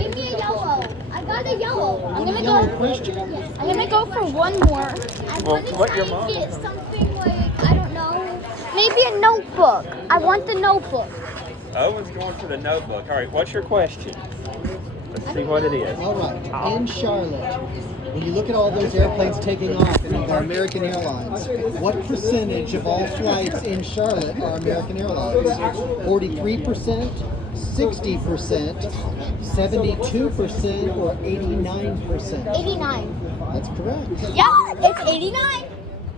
Give me a yellow. I got a yellow. I'm gonna Yellow go. question? I'm gonna go for one more. I Well, want to let try your and mom get come. something like, I don't know. Maybe a notebook. I want the notebook. Owen's going for the notebook. All right, what's your question? Let's see what it is. All right. In Charlotte, when you look at all those airplanes taking off and are American Airlines, what percentage of all flights in Charlotte are American Airlines? 43%, 60%, 72%, or 89%? 89. That's correct. Yeah, it's 89.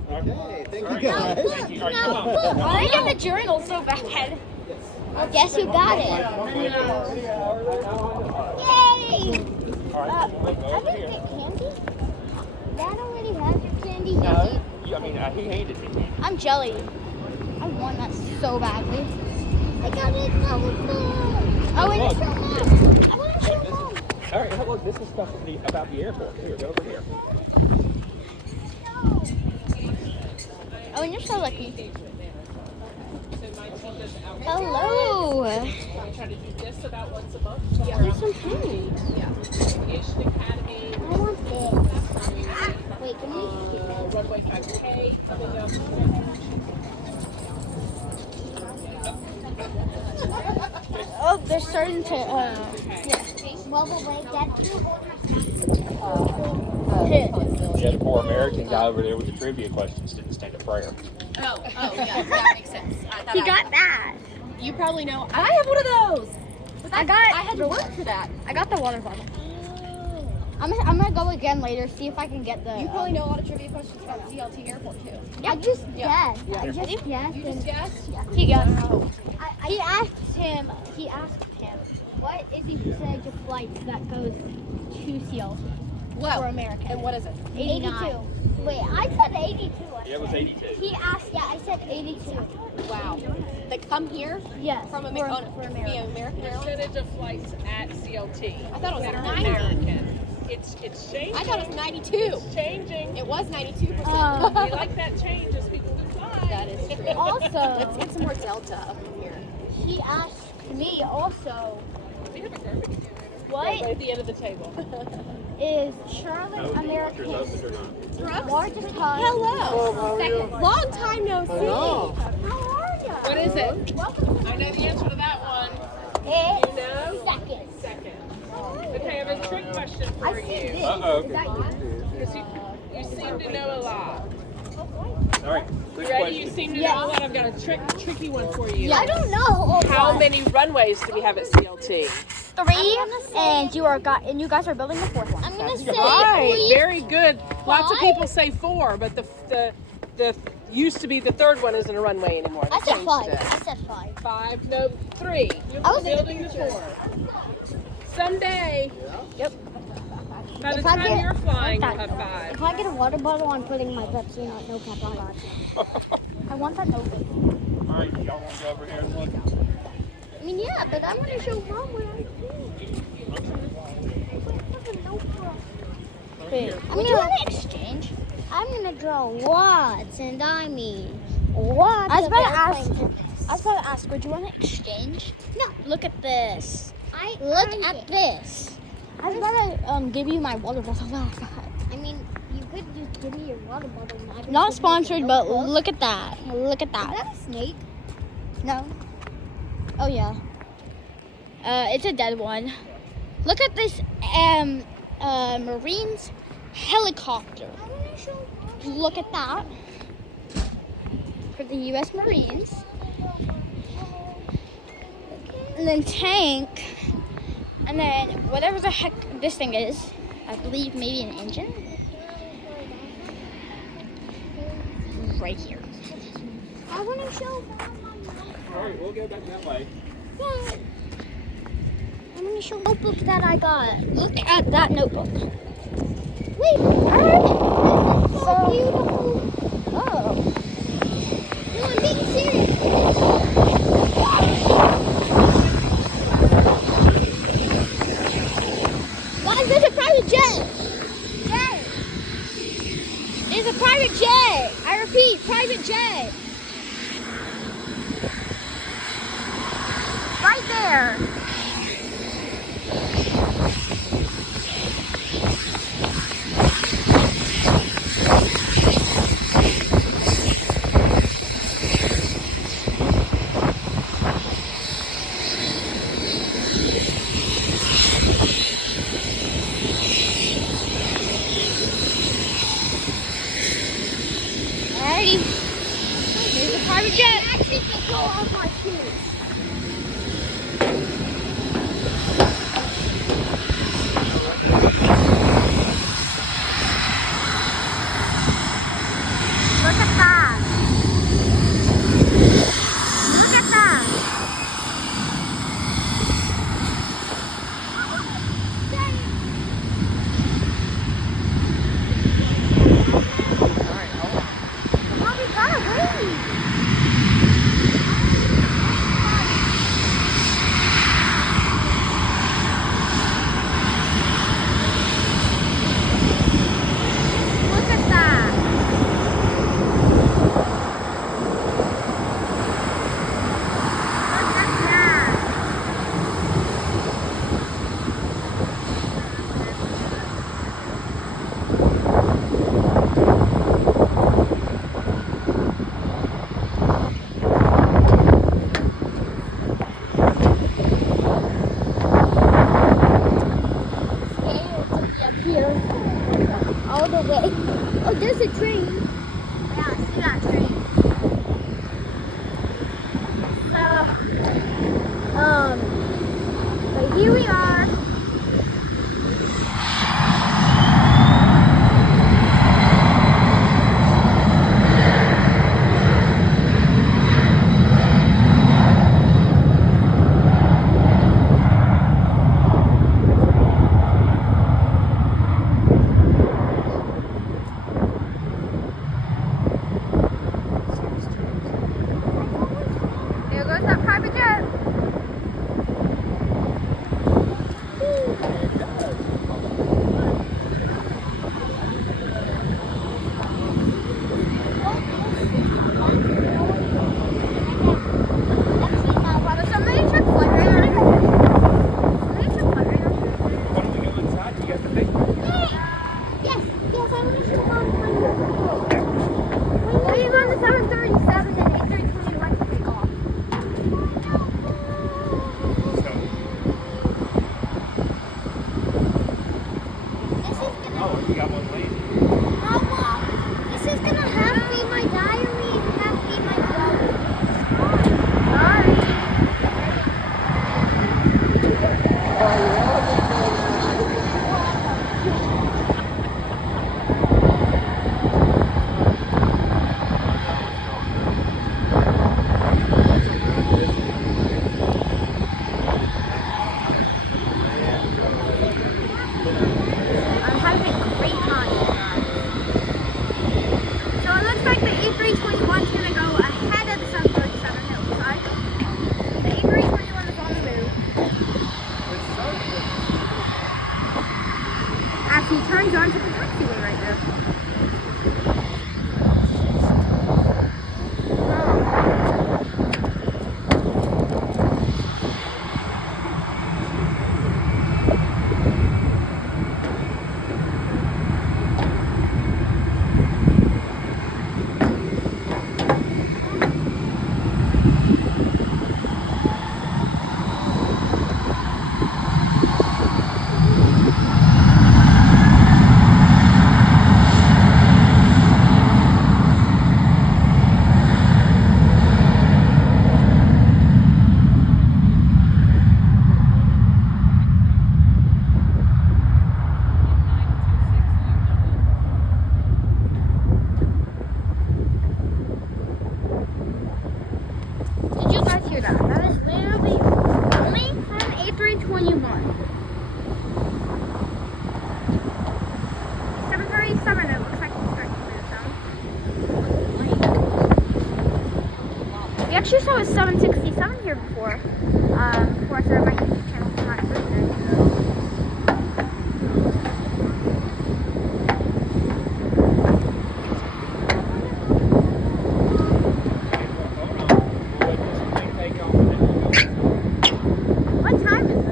Okay, thank you guys. Thank you. All right, come on. I got the journal so bad. Guess who got it? Yay! All right, I didn't get candy. Dad already has your candy. no, he handed it. I'm jelly. I want that so badly. I got it. Oh, and it's so much. I want to show Mom. All right, look, this is stuff about the airport. Here, go over here. Oh, and you're so lucky. Hello. I try to do this about once a month. There's some food. Aviation Academy. I want this. Wait, can we get that? Runway 5K coming down. Oh, they're starting to, yeah. Well, wait, that's too hit. Yeah, the poor American guy over there with the trivia questions didn't stand a prayer. Oh, yeah, that makes sense. I thought He I got that. You probably know. I have one of those. But I had to work for that. I got the water bottle. I'm gonna go again later, see if I can get the. You probably know a lot of trivia questions about CLT Airport too. I just guessed. I just guessed. You just guessed? He guessed. He asked him, what is the percentage of flights that goes to CLT Well, for American? and what is it? 89. Wait, I said 82. Yeah, it was 82. He asked, yeah, I said 82. Wow. They come here Yes. from for American American. Airlines? Percentage of flights at CLT. I thought it was that are 90. American. It's changing. I thought it was 92. It's changing. It was 92%. We like that change as people who fly. That is true. Also, Let's get some more Delta up in here. he asked me also, We have a garbage can what right at the end of the table. is Charlotte American's largest hub? Hello. Second. Long time no see. Hello. How are you? What is it? Welcome I know the answer to that one. It's You know? second. Second. Okay, I have a trick question for you. Uh-oh. Is that you? Because you seem to know a lot. All right. You Quick ready? You question. seem to know a lot. I've got a tricky one for you. I don't know. How many runways do we have at CLT? 3, and you guys are building the 4th one. I'm gonna say Right, very good. Lots of people say 4, but the used to be the 3rd one isn't a runway anymore. They I said changed 5. it. I said 5. 5, no, 3. I was Building the 4. Someday. Yep. By the If I time get- you're flying, you'll Okay. have 5. If I get a water bottle, I'm putting my Pepsi no cap on it. I want that notebook. All right, y'all want to go over here and look? I mean, yeah, but I'm gonna show Mom what I do. I'm gonna exchange. I'm gonna draw lots, and I mean lots. I was of about to airplane tickets. would you want to exchange? No, Look at this. look at this. I was about to give you my water bottle back. I mean, you could just give me your water bottle. And I can Not give you sponsored, your but notebook. look at that. Look at Is that. that a snake? No. Oh yeah. It's a dead one. Look at this Marines helicopter. I wanna show Mom. Look at that. For the US Marines. And then tank. And then whatever the heck this thing is. I believe maybe an engine. Right here. I wanna show Mom. All right, we'll go back that way. I'm gonna show notebook that I got. Look at that notebook. Wait, alright. So beautiful. Oh. No, I'm being serious. Guys, there's a private jet. There's a private jet. I repeat, private jet. Right there. Alrighty. There's a private jet. Actually, can go off my shoes. Look at that. Look at that. Mommy, gotta wait. We actually saw a 767 here before. Before I started my YouTube channel for my birthday. What time is it?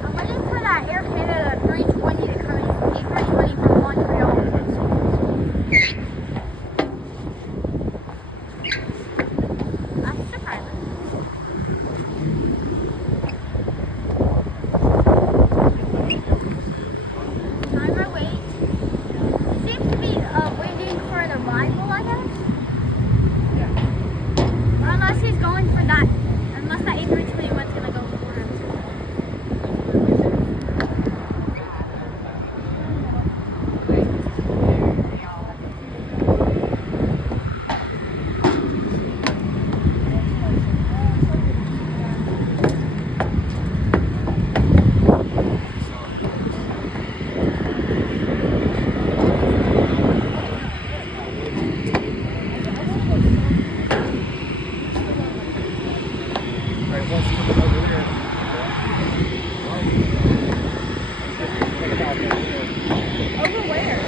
I'm waiting for that Air Canada 320 to come in. A320 from Montreal. That's surprising. Time I wait. It seems to be waiting for an arrival, I guess. Or unless he's going for that. Unless that A321's gonna go for him. Over where?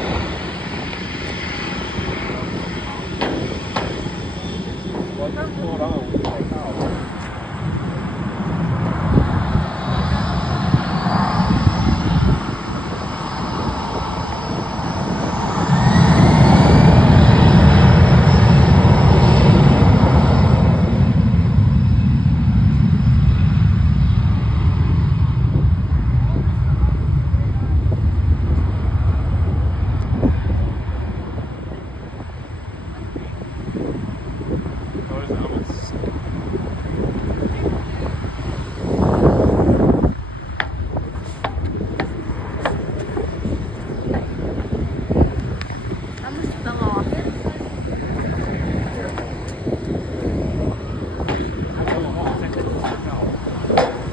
I almost fell off.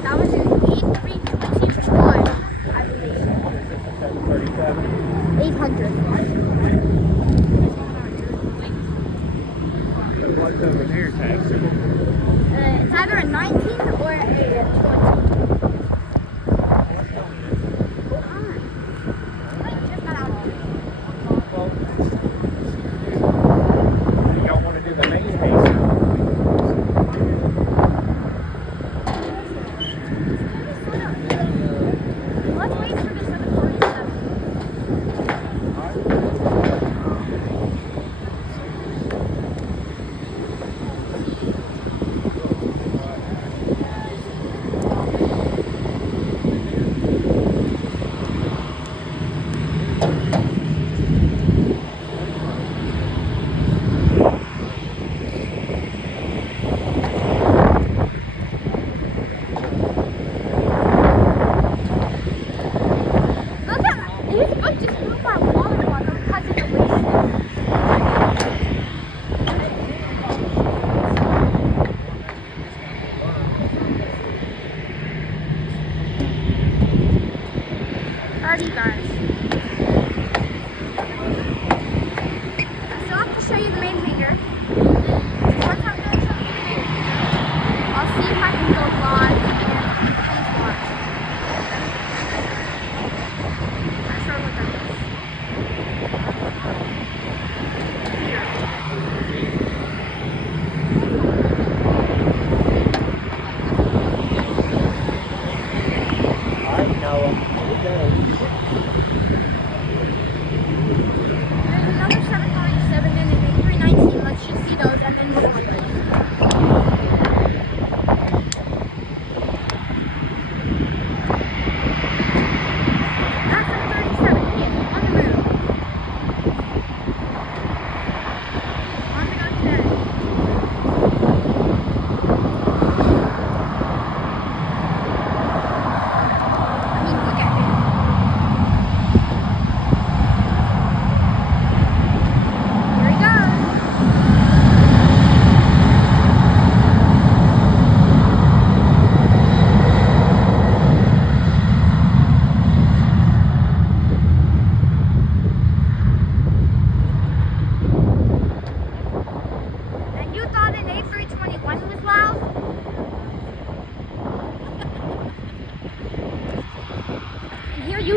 That was an A321, I believe. 800. What's over there, taxi? It's either a 19 or a 20. Just got out of it. Y'all want to do the main case? Let's wait for the 747. Look at this book just blew my water bottle because it's a waste. Alrighty guys. I still have to show you the main hangar. Once I'm done showing you the main hangar, I'll see if I can go live and watch. Let's start with this. Alright, Noah. Here we go. There's another 747 and an A319. Let's just see those and then move on. That's a 37. Yeah, on the move. On the go today. I mean, look at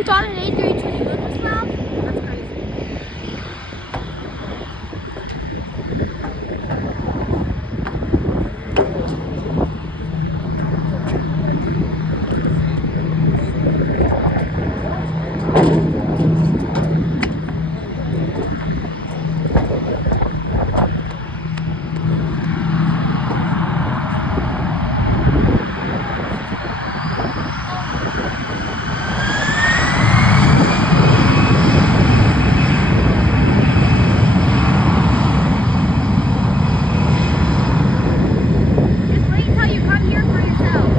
who thought an A320 was this loud? That's crazy. Just wait until you come here for yourself.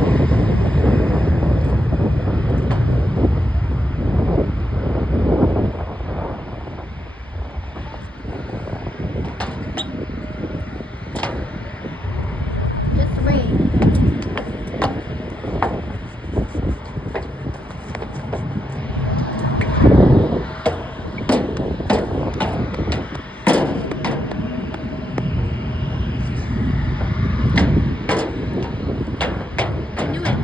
Just wait. I knew it.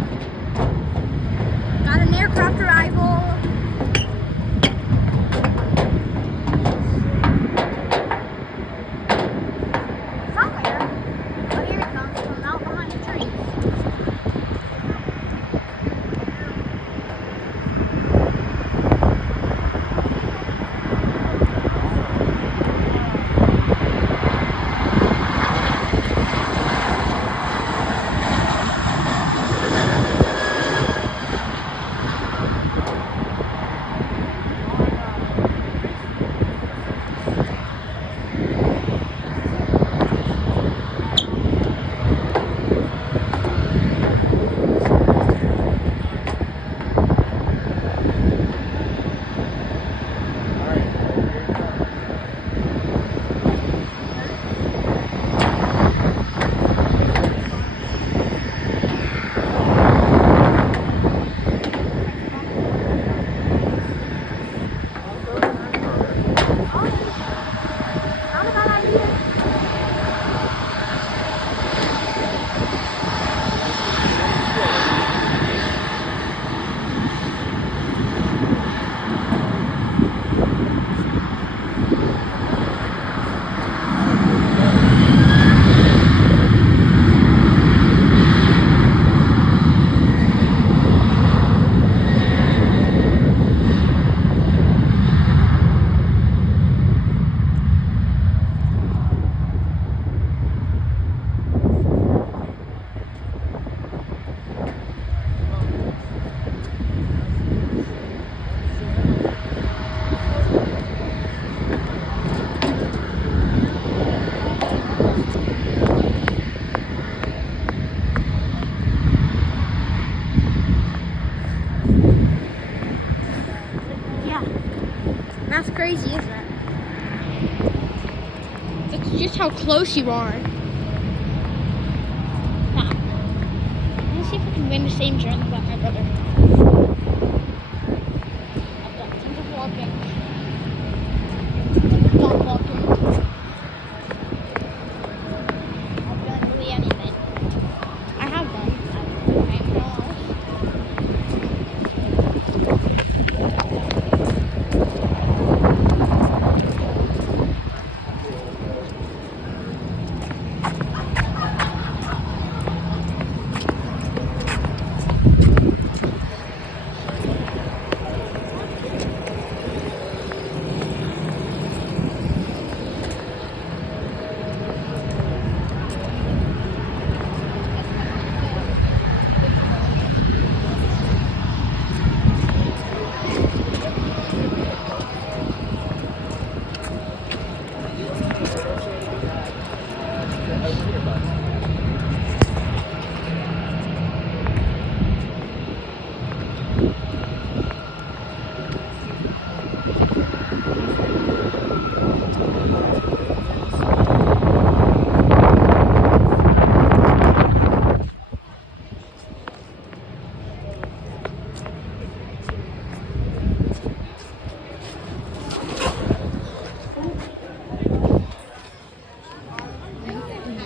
Got an aircraft arrival. Somewhere. Oh, here it comes from out behind the trees. Not a bad idea. Yeah. That's crazy, isn't it? That's just how close you are. Now, let me see if I can win the same journey like my brother. I've done tons of walking. Not walking. I've done really anything. I have done. I am not.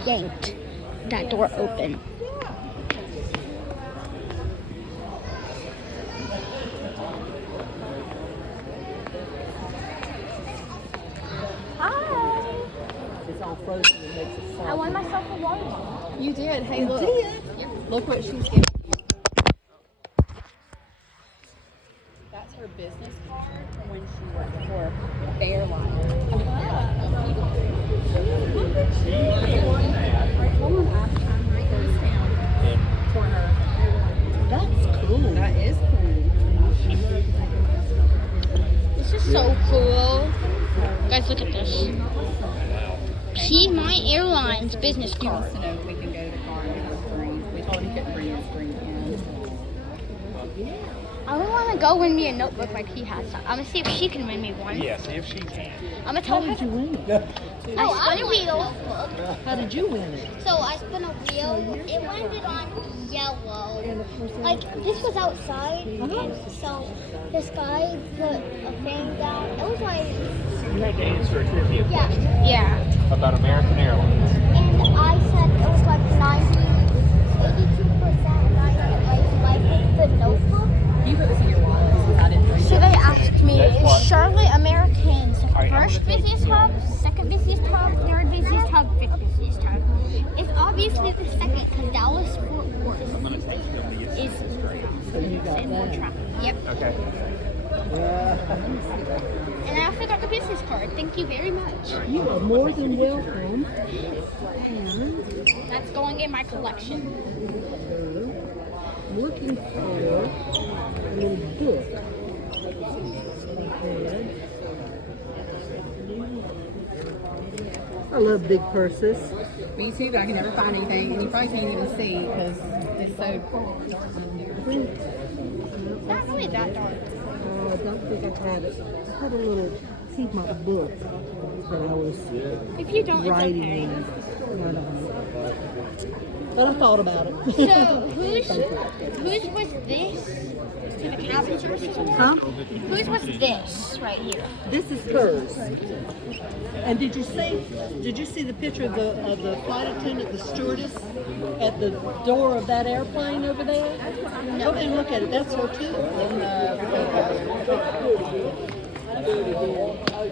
yanked that door open. You did. Hey, look. did? Look what she's giving you. That's her business card from when she worked for Fairlight. For her. That's cool. That is cool. This is so cool. Guys, look at this. My Airlines business He card. wants to know if we can go to the car and get his screen. We told him he couldn't bring his screen in. I want to go win me a notebook like he has. I'm gonna see if she can win me one. Yeah, see if she can. I'm gonna tell her. How did you win it? I spun a wheel. How did you win it? So I spun a wheel. It landed on yellow. Like this was outside, and so this guy put a thing down. It was like You had to answer trivia yeah, Yeah. about American Airlines. and I said it was like 82%, and I like the notebook. You put this in your wallet since I didn't bring So it. they asked me, That's is what- Charlotte American's right, I'm first gonna take busiest you. hub, second busiest hub, third busiest hub, fifth busiest hub? It's obviously the second because Dallas Fort Worth I'm gonna take you to the is So you got in more that. traffic. Yep. Okay. And I also got the business card. Thank you very much. You are more than welcome. And That's going in my collection. looking for a little book. I love big purses. Me too, but I can never find anything, and you probably can't even see because it's so. It's not really that dark. I don't think I had it. I had a little piece of my book that I was If you don't, it's writing okay. in. I don't know. But I thought about it. So whose was this? To the cabin services? Huh? Whose was this right here? This is hers. And did you see the picture of the flight attendant, the stewardess, at the door of that airplane over there? Go ahead and look at it. That's her too.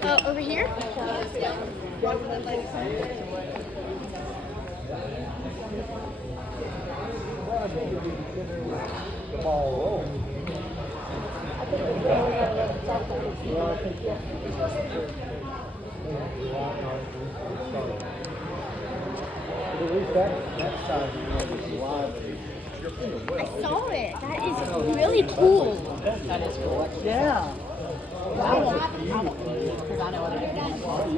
Oh, over here? I saw it. That is really cool. That is cool. Yeah.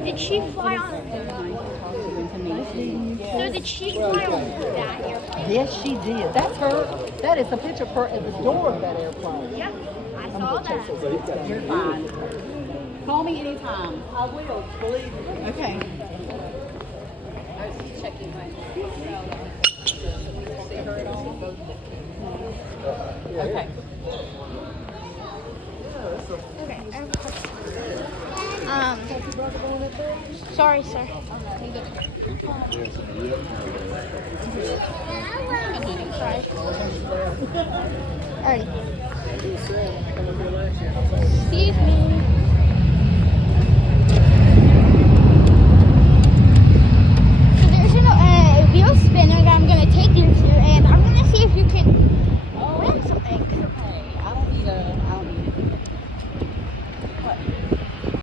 Did she fly on? So did she fly on that airplane? Yes, she did. That's her. That is a picture of her at the door of that airplane. Yep, I saw that. You're fine. Call me anytime. I will, believe me. Okay. Okay. Okay, I have a question. Sorry, sir. Alrighty. Excuse me.